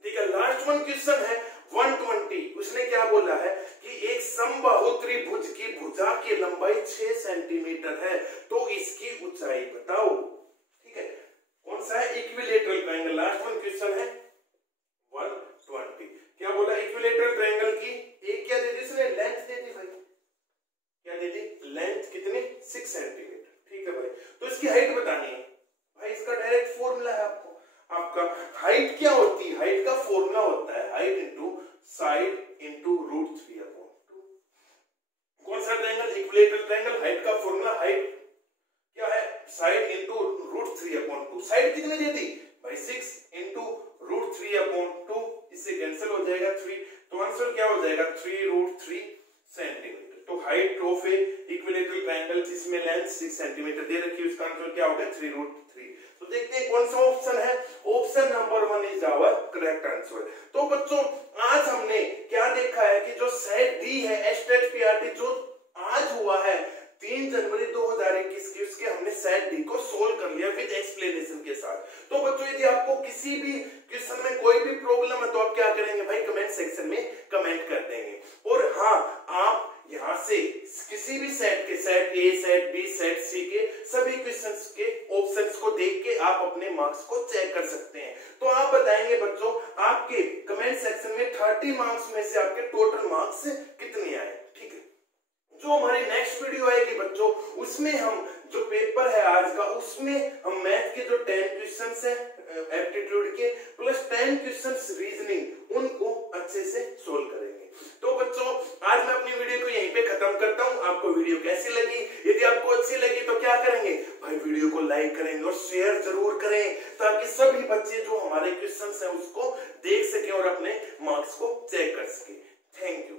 ठीक है, लास्ट वन क्वेश्चन है 120। उसने क्या बोला है कि एक समबाहु त्रिभुज की भुजा की लंबाई 6 सेंटीमीटर है, तो इसकी ऊंचाई बताओ। ठीक है, कौन सा है, equilateral triangle. Last one question है 120। क्या बोला, इक्विलेटरल ट्रायंगल की एक क्या दे दी इसने, लेंथ दे दी भाई, क्या दे दी, लेंथ कितने 6 सेंटीमीटर। ठीक है भाई, तो इसकी हाइट बतानी है भाई, इसका डायरेक्ट फॉर्मूला है आपको। आपका हाइट क्या होती है, हाइट का फॉर्मूला होता है हाइट इंटू साइड इंटू √3/2। कौन सा ट्रायंगल, इक्विलेटरल ट्रायंगल, हाइट का फॉर्मूला हाइट क्या है, साइड इंटू √3/2। साइड कितनी दे दी भाई 6 इंटू √3/2, इससे कैंसिल हो जाएगा 3, तो आंसर क्या हो जाएगा 3√3 सेंटीमीटर। तो height of A equilateral triangle जिसमें लेंथ 6 सेंटीमीटर दे रखी है उसका आंसर क्या होगा 3√3। तो देखते हैं कौन सा ऑप्शन है, option number 1 is our correct answer. तो बच्चों आज हमने क्या देखा है कि जो सेट डी है एसटेट जो आज हुआ है 3 जनवरी 2021 की, उसके हमने सेट डी को सोल्व कर लिया विद एक्सप्लेनेशन के साथ। तो बच्चों यदि आपको किसी भी क्वेश्चन में कोई भी प्रॉब्लम है तो आप क्या करेंगे भाई, कमेंट सेक्शन में कमेंट कर देंगे। और हाँ, आप यहां से किसी भी सेट के, set A set B set C के सभी क्वेश्चंस के ऑप्शंस को देख के आप अपने मार्क्स को चेक कर सकते हैं। तो आप बताएंगे बच्चों आपके कमेंट सेक्शन में 30 मार्क्स में से आपके टोटल मार्क्स कितने आए। ठीक है, जो हमारी नेक्स्ट वीडियो आएगी बच्चों उसमें हम जो पेपर है आज का उसमें हम मैथ के जो 10 क्वेश्चंस है एप्टीट्यूड के प्लस 10 क्वेश्चंस रीजनिंग उनको अच्छे से सोल्व करेंगे। तो बच्चों आज मैं अपनी वीडियो को यहीं पे खत्म करता हूं। आपको वीडियो कैसी लगी, यदि आपको अच्छी लगी तो क्या करेंगे भाई, वीडियो को लाइक करेंगे और शेयर जरूर करें ताकि सभी बच्चे जो हमारे क्वेश्चंस हैं उसको देख सके और अपने मार्क्स को चेक कर सके। Thank you.